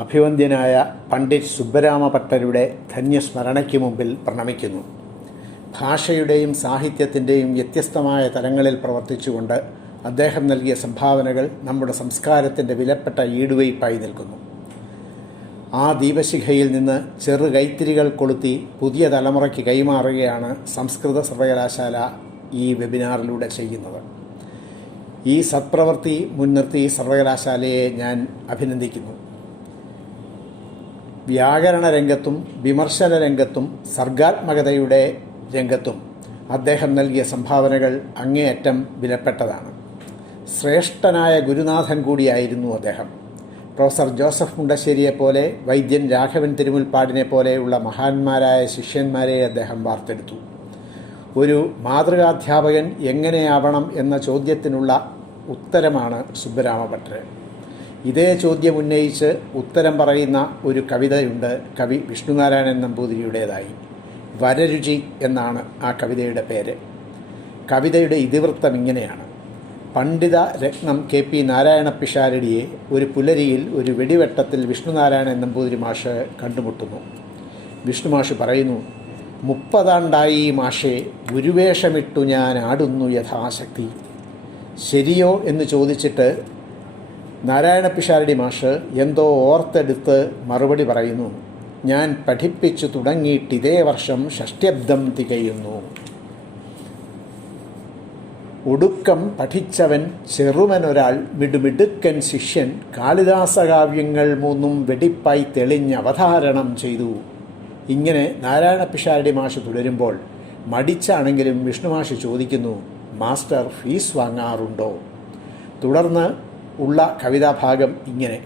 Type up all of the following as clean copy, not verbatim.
അഭിവന്ദ്യനായ പണ്ഡിറ്റ് സുബ്ബരാമഭട്ടരുടെ ധന്യസ്മരണയ്ക്ക് മുമ്പിൽ പ്രണമിക്കുന്നു. ഭാഷയുടെയും സാഹിത്യത്തിൻ്റെയും വ്യത്യസ്തമായ തലങ്ങളിൽ പ്രവർത്തിച്ചുകൊണ്ട് അദ്ദേഹം നൽകിയ സംഭാവനകൾ നമ്മുടെ സംസ്കാരത്തിൻ്റെ വിലപ്പെട്ട ഈടുവയ്പായി നിൽക്കുന്നു. ആ ദീപശിഖയിൽ നിന്ന് ചെറു കൈത്തിരികൾ കൊളുത്തി പുതിയ തലമുറയ്ക്ക് കൈമാറുകയാണ് സംസ്കൃത സർവകലാശാല ഈ വെബിനാറിലൂടെ ചെയ്യുന്നത്. ഈ സത്പ്രവൃത്തി മുൻനിർത്തി സർവകലാശാലയെ ഞാൻ അഭിനന്ദിക്കുന്നു. വ്യാകരണ രംഗത്തും വിമർശന രംഗത്തും സർഗാത്മകതയുടെ രംഗത്തും അദ്ദേഹം നൽകിയ സംഭാവനകൾ അങ്ങേയറ്റം വിലപ്പെട്ടതാണ്. ശ്രേഷ്ഠനായ ഗുരുനാഥൻ കൂടിയായിരുന്നു അദ്ദേഹം. പ്രൊഫസർ ജോസഫ് മുണ്ടശ്ശേരിയെപ്പോലെ, വൈദ്യൻ രാഘവൻ തിരുമുൽപ്പാടിനെ പോലെയുള്ള മഹാന്മാരായ ശിഷ്യന്മാരെ അദ്ദേഹം വാർത്തെടുത്തു. ഒരു മാതൃകാധ്യാപകൻ എങ്ങനെയാവണം എന്ന ചോദ്യത്തിനുള്ള ഉത്തരമാണ് സുബ്ബരാമഭട്ടർ. ഇതേ ചോദ്യം ഉന്നയിച്ച് ഉത്തരം പറയുന്ന ഒരു കവിതയുണ്ട് കവി വിഷ്ണുനാരായണൻ നമ്പൂതിരിയുടേതായി. വരരുചി എന്നാണ് ആ കവിതയുടെ പേര്. കവിതയുടെ ഇതിവൃത്തം ഇങ്ങനെയാണ്: പണ്ഡിത രത്നം കെ.പി. നാരായണ പിഷാരടിയെ ഒരു പുലരിയിൽ ഒരു വെടിവെട്ടത്തിൽ വിഷ്ണുനാരായണൻ നമ്പൂതിരി മാഷ് കണ്ടുമുട്ടുന്നു. വിഷ്ണുമാഷ് പറയുന്നു: 30 ആണ്ടായി മാഷേ, ഗുരുവേഷമിട്ടു ഞാൻ ആടുന്നു യഥാശക്തി. ശരിയോ എന്ന് ചോദിച്ചിട്ട് നാരായണ പിഷാരടി മാഷ് എന്തോ ഓർത്തെടുത്ത് മറുപടി പറയുന്നു: ഞാൻ പഠിപ്പിച്ചു തുടങ്ങിയിട്ടിതേ വർഷം ഷഷ്ട്യബ്ദം തികയുന്നു. ഒടുക്കം പഠിച്ചവൻ ചെറുമനൊരാൾ, മിടുമിടുക്കൻ ശിഷ്യൻ, കാളിദാസകാവ്യങ്ങൾ 3 വെടിപ്പായി തെളിഞ്ഞ് അവതാരണം ചെയ്തു. ഇങ്ങനെ നാരായണ പിഷാരടി മാഷ് തുടരുമ്പോൾ മടിച്ചാണെങ്കിലും വിഷ്ണുമാഷ് ചോദിക്കുന്നു: മാസ്റ്റർ ഫീസ് വാങ്ങാറുണ്ടോ? തുടർന്ന് ഉള്ള കവിതാഭാഗം ഇങ്ങനെ: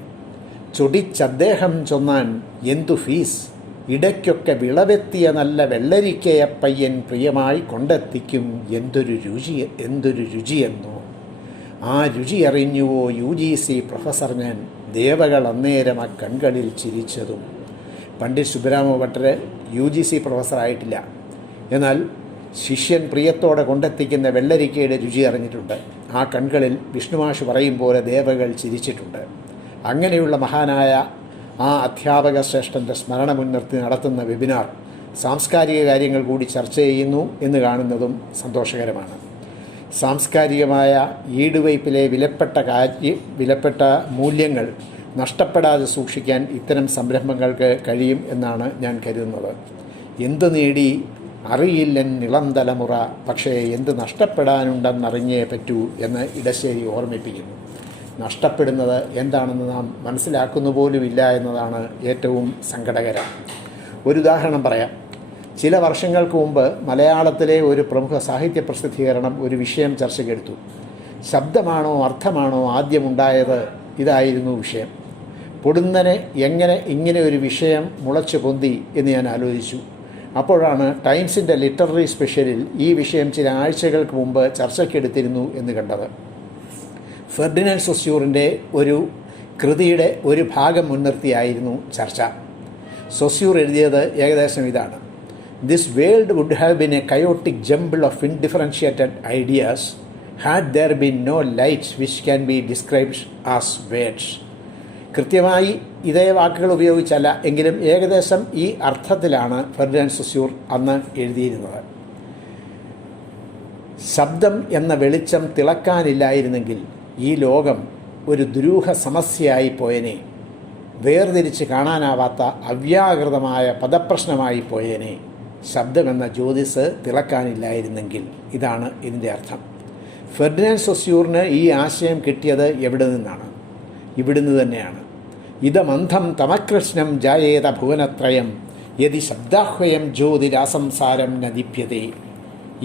ചൊടിച്ചദ്ദേഹം ചൊന്നാൻ എന്തു ഫീസ്, ഇടയ്ക്കൊക്കെ വിളവെത്തിയ നല്ല വെള്ളരിക്കയപ്പയ്യൻ പ്രിയമായി കൊണ്ടെത്തിക്കും എന്തൊരു രുചിയെന്നോ. ആ രുചി അറിഞ്ഞുവോ UGC പ്രൊഫസർ ഞാൻ, ദേവകൾ അന്നേരം ആ കൺകളിൽ ചിരിച്ചതും. പണ്ഡിറ്റ് സുബ്ബരാമഭട്ടർ UGC പ്രൊഫസറായിട്ടില്ല, എന്നാൽ ശിഷ്യൻ പ്രിയത്തോടെ കൊണ്ടെത്തിക്കുന്ന വെള്ളരിക്കയുടെ രുചി അറിഞ്ഞിട്ടുണ്ട്. ആ കൺകളിൽ വിഷ്ണുമാഷ് പറയും പോലെ ദേവകൾ ചിരിച്ചിട്ടുണ്ട്. അങ്ങനെയുള്ള മഹാനായ ആ അധ്യാപക ശ്രേഷ്ഠൻ്റെ സ്മരണ മുൻനിർത്തി നടത്തുന്ന വെബിനാർ സാംസ്കാരിക കാര്യങ്ങൾ കൂടി ചർച്ച ചെയ്യുന്നു എന്ന് സന്തോഷകരമാണ്. സാംസ്കാരികമായ ഈടുവയ്പിലെ വിലപ്പെട്ട മൂല്യങ്ങൾ നഷ്ടപ്പെടാതെ സൂക്ഷിക്കാൻ ഇത്തരം സംരംഭങ്ങൾക്ക് കഴിയും എന്നാണ് ഞാൻ കരുതുന്നത്. എന്തു നേടി അറിയില്ലൻ ഇളം തലമുറ, പക്ഷേ എന്ത് നഷ്ടപ്പെടാനുണ്ടെന്നറിഞ്ഞേ പറ്റൂ എന്ന് ഇടശ്ശേരി ഓർമ്മിപ്പിക്കുന്നു. നഷ്ടപ്പെടുന്നത് എന്താണെന്ന് നാം മനസ്സിലാക്കുന്നു പോലുമില്ല എന്നതാണ് ഏറ്റവും സങ്കടകരം. ഒരു ഉദാഹരണം പറയാം. ചില വർഷങ്ങൾക്ക് മുമ്പ് മലയാളത്തിലെ ഒരു പ്രമുഖ സാഹിത്യ പ്രസിദ്ധീകരണം ഒരു വിഷയം ചർച്ചയ്ക്കെടുത്തു. ശബ്ദമാണോ അർത്ഥമാണോ ആദ്യമുണ്ടായത്? ഇതായിരുന്നു വിഷയം. പൊടുന്നനെ എങ്ങനെ ഇങ്ങനെ ഒരു വിഷയം മുളച്ചു പൊന്തി എന്ന് ഞാൻ ആലോചിച്ചു. അപ്പോഴാണ് ടൈംസിൻ്റെ ലിറ്റററി സ്പെഷ്യലിൽ ഈ വിഷയം ചില ആഴ്ചകൾക്ക് മുമ്പ് ചർച്ചയ്ക്കെടുത്തിരുന്നു എന്ന് കണ്ടത്. ഫെർഡിനൻഡ് സൊസ്യൂറിൻ്റെ ഒരു കൃതിയുടെ ഒരു ഭാഗം മുൻനിർത്തിയായിരുന്നു ചർച്ച. സൊസ്യൂർ എഴുതിയത് ഏകദേശം ഇതാണ്: this world would have been a chaotic jumble of undifferentiated ideas had there been no lights which can be described as words. കൃത്യമായി ഇതേ വാക്കുകൾ ഉപയോഗിച്ചല്ല, എങ്കിലും ഏകദേശം ഈ അർത്ഥത്തിലാണ് ഫെർഡിനൻഡ് സൊസ്യൂർ അന്ന് എഴുതിയിരുന്നത്. ശബ്ദം എന്ന വെളിച്ചം തിളക്കാനില്ലായിരുന്നെങ്കിൽ ഈ ലോകം ഒരു ദുരൂഹ സമസ്യയായി പോയനെ. വേർതിരിച്ച് കാണാനാവാത്ത അവ്യാകൃതമായ പദപ്രശ്നമായി പോയനെ. ശബ്ദമെന്ന ജ്യോതിസ് തിളക്കാനില്ലായിരുന്നെങ്കിൽ. ഇതാണ് ഇതിൻ്റെ അർത്ഥം. ഫെർഡിനൻഡ് സൊസ്യൂറിന് ഈ ആശയം കിട്ടിയത് എവിടെ നിന്നാണ്? ഇവിടുന്ന് തന്നെയാണ്. ഇതമന്ധം തമകൃഷ്ണം ജായേത ഭുവനത്രയം യതി ശബ്ദാഹ്വയം ജ്യോതിരാസംസാരം നദീപ്യതേ.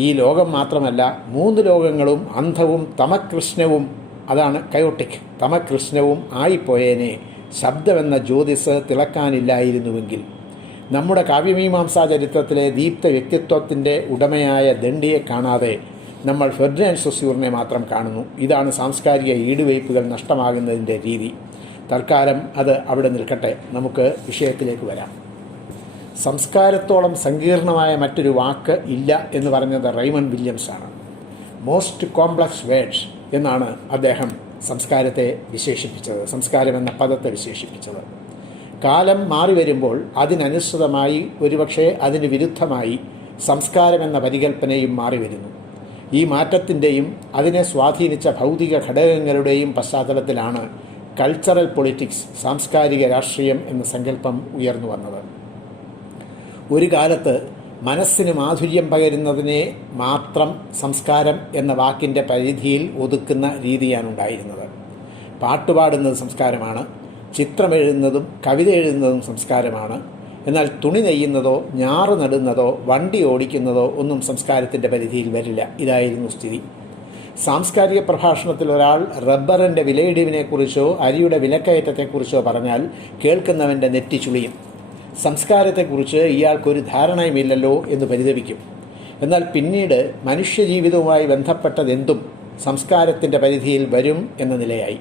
ഈ ലോകം മാത്രമല്ല, 3 ലോകങ്ങളും അന്ധവും തമകൃഷ്ണവും, അതാണ് കയോട്ടിക്, തമകൃഷ്ണവും ആയിപ്പോയേനെ ശബ്ദമെന്ന ജ്യോതിസ് തിളക്കാനില്ലായിരുന്നുവെങ്കിൽ. നമ്മുടെ കാവ്യമീമാംസാ ചരിത്രത്തിലെ ദീപ്ത വ്യക്തിത്വത്തിൻ്റെ ഉടമയായ ദണ്ഡിയെ കാണാതെ നമ്മൾ ഫെർഡിനൻഡ് സൊസ്യൂറിനെ മാത്രം കാണുന്നു. ഇതാണ് സാംസ്കാരിക ഈടുവയ്പ്പുകൾ നഷ്ടമാകുന്നതിൻ്റെ രീതി. തൽക്കാലം അത് അവിടെ നിൽക്കട്ടെ. നമുക്ക് വിഷയത്തിലേക്ക് വരാം. സംസ്കാരത്തോളം സങ്കീർണമായ മറ്റൊരു വാക്ക് ഇല്ല എന്ന് പറഞ്ഞത് റെയ്മണ്ട് വില്യംസാണ്. മോസ്റ്റ് കോംപ്ലക്സ് വേർഡ്സ് എന്നാണ് അദ്ദേഹം സംസ്കാരത്തെ വിശേഷിപ്പിച്ചത്, സംസ്കാരം എന്ന പദത്തെ വിശേഷിപ്പിച്ചത്. കാലം മാറി വരുമ്പോൾ അതിനനുസൃതമായി, ഒരുപക്ഷെ അതിന് വിരുദ്ധമായി സംസ്കാരമെന്ന പരികല്പനയും മാറി വരുന്നു. ഈ മാറ്റത്തിൻ്റെയും അതിനെ സ്വാധീനിച്ച ഭൗതിക ഘടകങ്ങളുടെയും പശ്ചാത്തലത്തിലാണ് കൾച്ചറൽ പൊളിറ്റിക്സ്, സാംസ്കാരിക രാഷ്ട്രീയം എന്ന സങ്കല്പം ഉയർന്നു വന്നത്. ഒരു കാലത്ത് മനസ്സിന് മാധുര്യം പകരുന്നതിനെ മാത്രം സംസ്കാരം എന്ന വാക്കിൻ്റെ പരിധിയിൽ ഒതുക്കുന്ന രീതിയാണ് ഉണ്ടായിരുന്നത്. പാട്ടുപാടുന്നത് സംസ്കാരമാണ്, ചിത്രമെഴുതുന്നതും കവിത എഴുതുന്നതും സംസ്കാരമാണ്. എന്നാൽ തുണി നെയ്യുന്നതോ ഞാറ് നടുന്നതോ വണ്ടി ഓടിക്കുന്നതോ ഒന്നും സംസ്കാരത്തിൻ്റെ പരിധിയിൽ വരില്ല. ഇതായിരുന്നു സ്ഥിതി. സാംസ്കാരിക പ്രഭാഷണത്തിൽ ഒരാൾ റബ്ബറിൻ്റെ വിലയിടിവിനെക്കുറിച്ചോ അരിയുടെ വിലക്കയറ്റത്തെക്കുറിച്ചോ പറഞ്ഞാൽ കേൾക്കുന്നവൻ്റെ നെറ്റി ചുളിയും. സംസ്കാരത്തെക്കുറിച്ച് ഇയാൾക്കൊരു ധാരണയുമില്ലല്ലോ എന്ന് പരിതപിക്കും. എന്നാൽ പിന്നീട് മനുഷ്യജീവിതവുമായി ബന്ധപ്പെട്ടതെന്തും സംസ്കാരത്തിൻ്റെ പരിധിയിൽ വരും എന്ന നിലയായി.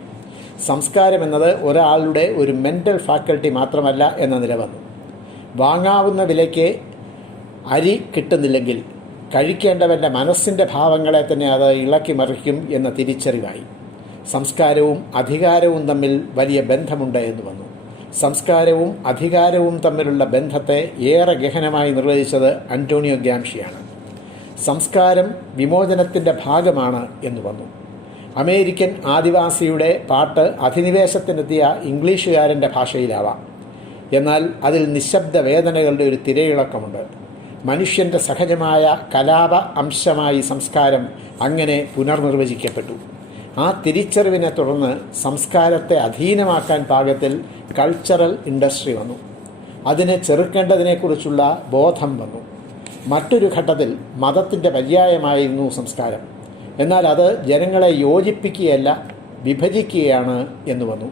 സംസ്കാരം എന്നത് ഒരാളുടെ ഒരു മെൻ്റൽ ഫാക്കൽറ്റി മാത്രമല്ല എന്ന നില വന്നു. വാങ്ങാവുന്ന വിലയ്ക്ക് അരി കിട്ടുന്നില്ലെങ്കിൽ കഴിക്കേണ്ടവൻ്റെ മനസ്സിൻ്റെ ഭാവങ്ങളെ തന്നെ അത് ഇളക്കി മറിക്കും എന്ന തിരിച്ചറിവായി. സംസ്കാരവും അധികാരവും തമ്മിൽ വലിയ ബന്ധമുണ്ട് എന്ന് വന്നു. സംസ്കാരവും അധികാരവും തമ്മിലുള്ള ബന്ധത്തെ ഏറെ ഗഹനമായി നിർവചിച്ചത് അന്റോണിയോ ഗ്രാംഷിയാണ്. സംസ്കാരം വിമോചനത്തിൻ്റെ ഭാഗമാണ് എന്ന് വന്നു. അമേരിക്കൻ ആദിവാസിയുടെ പാട്ട് അധിനിവേശത്തിനെത്തിയ ഇംഗ്ലീഷുകാരൻ്റെ ഭാഷയിലാവാം. എന്നാൽ അതിൽ നിശബ്ദ വേദനകളുടെ ഒരു തിരയിളക്കമുണ്ട്. മനുഷ്യൻ്റെ സഹജമായ കലാപ അംശമായി സംസ്കാരം അങ്ങനെ പുനർനിർവചിക്കപ്പെട്ടു. ആ തിരിച്ചറിവിനെ തുടർന്ന് സംസ്കാരത്തെ അധീനമാക്കാൻ പാകത്തിൽ കൾച്ചറൽ ഇൻഡസ്ട്രി വന്നു. അതിനെ ചെറുക്കേണ്ടതിനെക്കുറിച്ചുള്ള ബോധം വന്നു. മറ്റൊരു ഘട്ടത്തിൽ മതത്തിൻ്റെ പര്യായമായിരുന്നു സംസ്കാരം. എന്നാൽ അത് ജനങ്ങളെ യോജിപ്പിക്കുകയല്ല, വിഭജിക്കുകയാണ് എന്ന് വന്നു.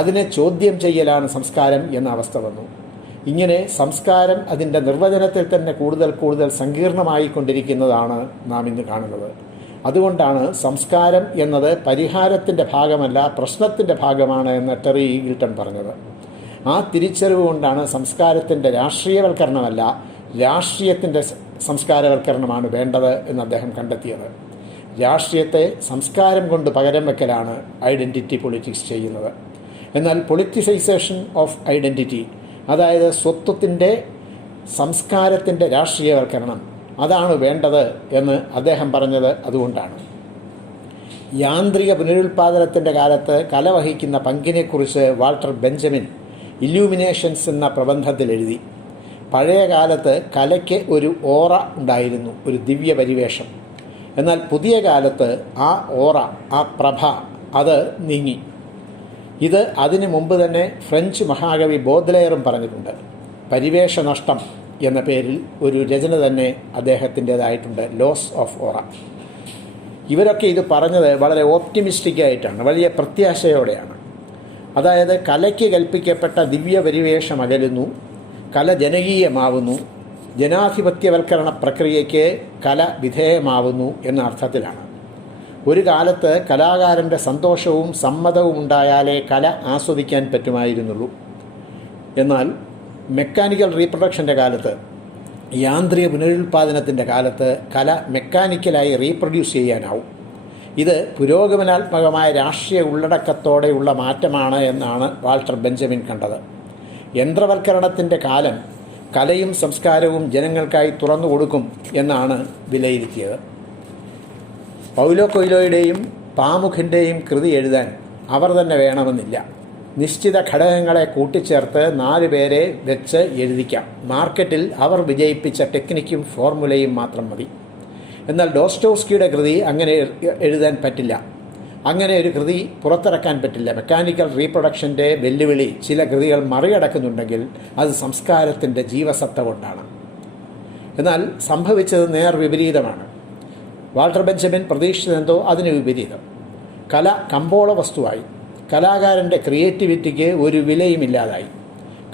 അതിനെ ചോദ്യം ചെയ്യലാണ് സംസ്കാരം എന്ന അവസ്ഥ വന്നു. ഇങ്ങനെ സംസ്കാരം അതിൻ്റെ നിർവചനത്തിൽ തന്നെ കൂടുതൽ സങ്കീർണമായിക്കൊണ്ടിരിക്കുന്നതാണ് നാം ഇന്ന് കാണുന്നത്. അതുകൊണ്ടാണ് സംസ്കാരം എന്നത് പരിഹാരത്തിൻ്റെ ഭാഗമല്ല, പ്രശ്നത്തിൻ്റെ ഭാഗമാണ് എന്ന് ടെറി ഈഗിൾട്ടൺ പറഞ്ഞത്. ആ തിരിച്ചറിവ് കൊണ്ടാണ് സംസ്കാരത്തിൻ്റെ രാഷ്ട്രീയവൽക്കരണമല്ല, രാഷ്ട്രീയത്തിൻ്റെ സംസ്കാരവൽക്കരണമാണ് വേണ്ടത് എന്ന് അദ്ദേഹം കണ്ടെത്തിയത്. രാഷ്ട്രീയത്തെ സംസ്കാരം കൊണ്ട് പകരം വെക്കലാണ് ഐഡൻറ്റിറ്റി പൊളിറ്റിക്സ് ചെയ്യുന്നത്. എന്നാൽ പൊളിറ്റിസൈസേഷൻ ഓഫ് ഐഡൻറ്റിറ്റി, അതായത് സ്വത്വത്തിൻ്റെ സംസ്കാരത്തിൻ്റെ രാഷ്ട്രീയവൽക്കരണം, അതാണ് വേണ്ടത് എന്ന് അദ്ദേഹം പറഞ്ഞത് അതുകൊണ്ടാണ്. യാന്ത്രിക പുനരുൽപാദനത്തിൻ്റെ കാലത്ത് കല വഹിക്കുന്ന പങ്കിനെക്കുറിച്ച് വാൾട്ടർ ബെഞ്ചമിൻ ഇല്യൂമിനേഷൻസ് എന്ന പ്രബന്ധത്തിൽ എഴുതി. പഴയ കാലത്ത് കലയ്ക്ക് ഒരു ഓറ ഉണ്ടായിരുന്നു, ഒരു ദിവ്യ പരിവേഷം. എന്നാൽ പുതിയ കാലത്ത് ആ ഓറ, ആ പ്രഭ, അത് നീങ്ങി. ഇത് അതിനു മുമ്പ് തന്നെ ഫ്രഞ്ച് മഹാകവി ബോദ്ലെയറും പറഞ്ഞിട്ടുണ്ട്. പരിവേഷ നഷ്ടം എന്ന പേരിൽ ഒരു രചന തന്നെ അദ്ദേഹത്തിൻ്റേതായിട്ടുണ്ട്, ലോസ് ഓഫ് ഓറ. ഇവരൊക്കെ ഇത് പറഞ്ഞത് വളരെ ഓപ്റ്റിമിസ്റ്റിക്കായിട്ടാണ്, വലിയ പ്രത്യാശയോടെയാണ്. അതായത് കലയ്ക്ക് കൽപ്പിക്കപ്പെട്ട ദിവ്യ പരിവേഷം അകലുന്നു, കല ജനകീയമാവുന്നു, ജനാധിപത്യവൽക്കരണ പ്രക്രിയയ്ക്ക് കല വിധേയമാവുന്നു എന്ന അർത്ഥത്തിലാണ്. ഒരു കാലത്ത് കലാകാരൻ്റെ സന്തോഷവും സമ്മതവും ഉണ്ടായാലേ കല ആസ്വദിക്കാൻ പറ്റുമായിരുന്നുള്ളൂ. എന്നാൽ മെക്കാനിക്കൽ റീപ്രൊഡക്ഷൻ്റെ കാലത്ത്, യാന്ത്രിക പുനരുൽപാദനത്തിൻ്റെ കാലത്ത് കല മെക്കാനിക്കലായി റീപ്രൊഡ്യൂസ് ചെയ്യാനാവും. ഇത് പുരോഗമനാത്മകമായ രാഷ്ട്രീയ ഉള്ളടക്കത്തോടെയുള്ള മാറ്റമാണ് എന്നാണ് വാൾട്ടർ ബെഞ്ചമിൻ കണ്ടത്. യന്ത്രവൽക്കരണത്തിൻ്റെ കാലം കലയും സംസ്കാരവും ജനങ്ങൾക്കായി തുറന്നു കൊടുക്കും എന്നാണ് വിലയിരുത്തിയത്. പൗലോ കൊയ്ലോയുടെയും പാമുഖിൻ്റെയും കൃതി എഴുതാൻ അവർ തന്നെ വേണമെന്നില്ല. നിശ്ചിത ഘടകങ്ങളെ കൂട്ടിച്ചേർത്ത് 4 പേരെ വെച്ച് എഴുതിക്കാം. മാർക്കറ്റിൽ അവർ വിജയിപ്പിച്ച ടെക്നിക്കും ഫോർമുലയും മാത്രം മതി. എന്നാൽ ഡോസ്റ്റോവ്സ്കിയുടെ കൃതി അങ്ങനെ എഴുതാൻ പറ്റില്ല. അങ്ങനെ ഒരു കൃതി പുറത്തിറക്കാൻ പറ്റില്ല. മെക്കാനിക്കൽ റീപ്രൊഡക്ഷൻ്റെ വെല്ലുവിളി ചില കൃതികൾ മറികടക്കുന്നുണ്ടെങ്കിൽ അത് സംസ്കാരത്തിൻ്റെ ജീവസത്ത കൊണ്ടാണ്. എന്നാൽ സംഭവിച്ചത് വിപരീതമാണ്. വാൾട്ടർ ബെഞ്ചമിൻ പ്രതീക്ഷിച്ചതെന്തോ അതിന് വിപരീതം. കല കമ്പോള വസ്തുവായി. കലാകാരൻ്റെ ക്രിയേറ്റിവിറ്റിക്ക് ഒരു വിലയുമില്ലാതായി.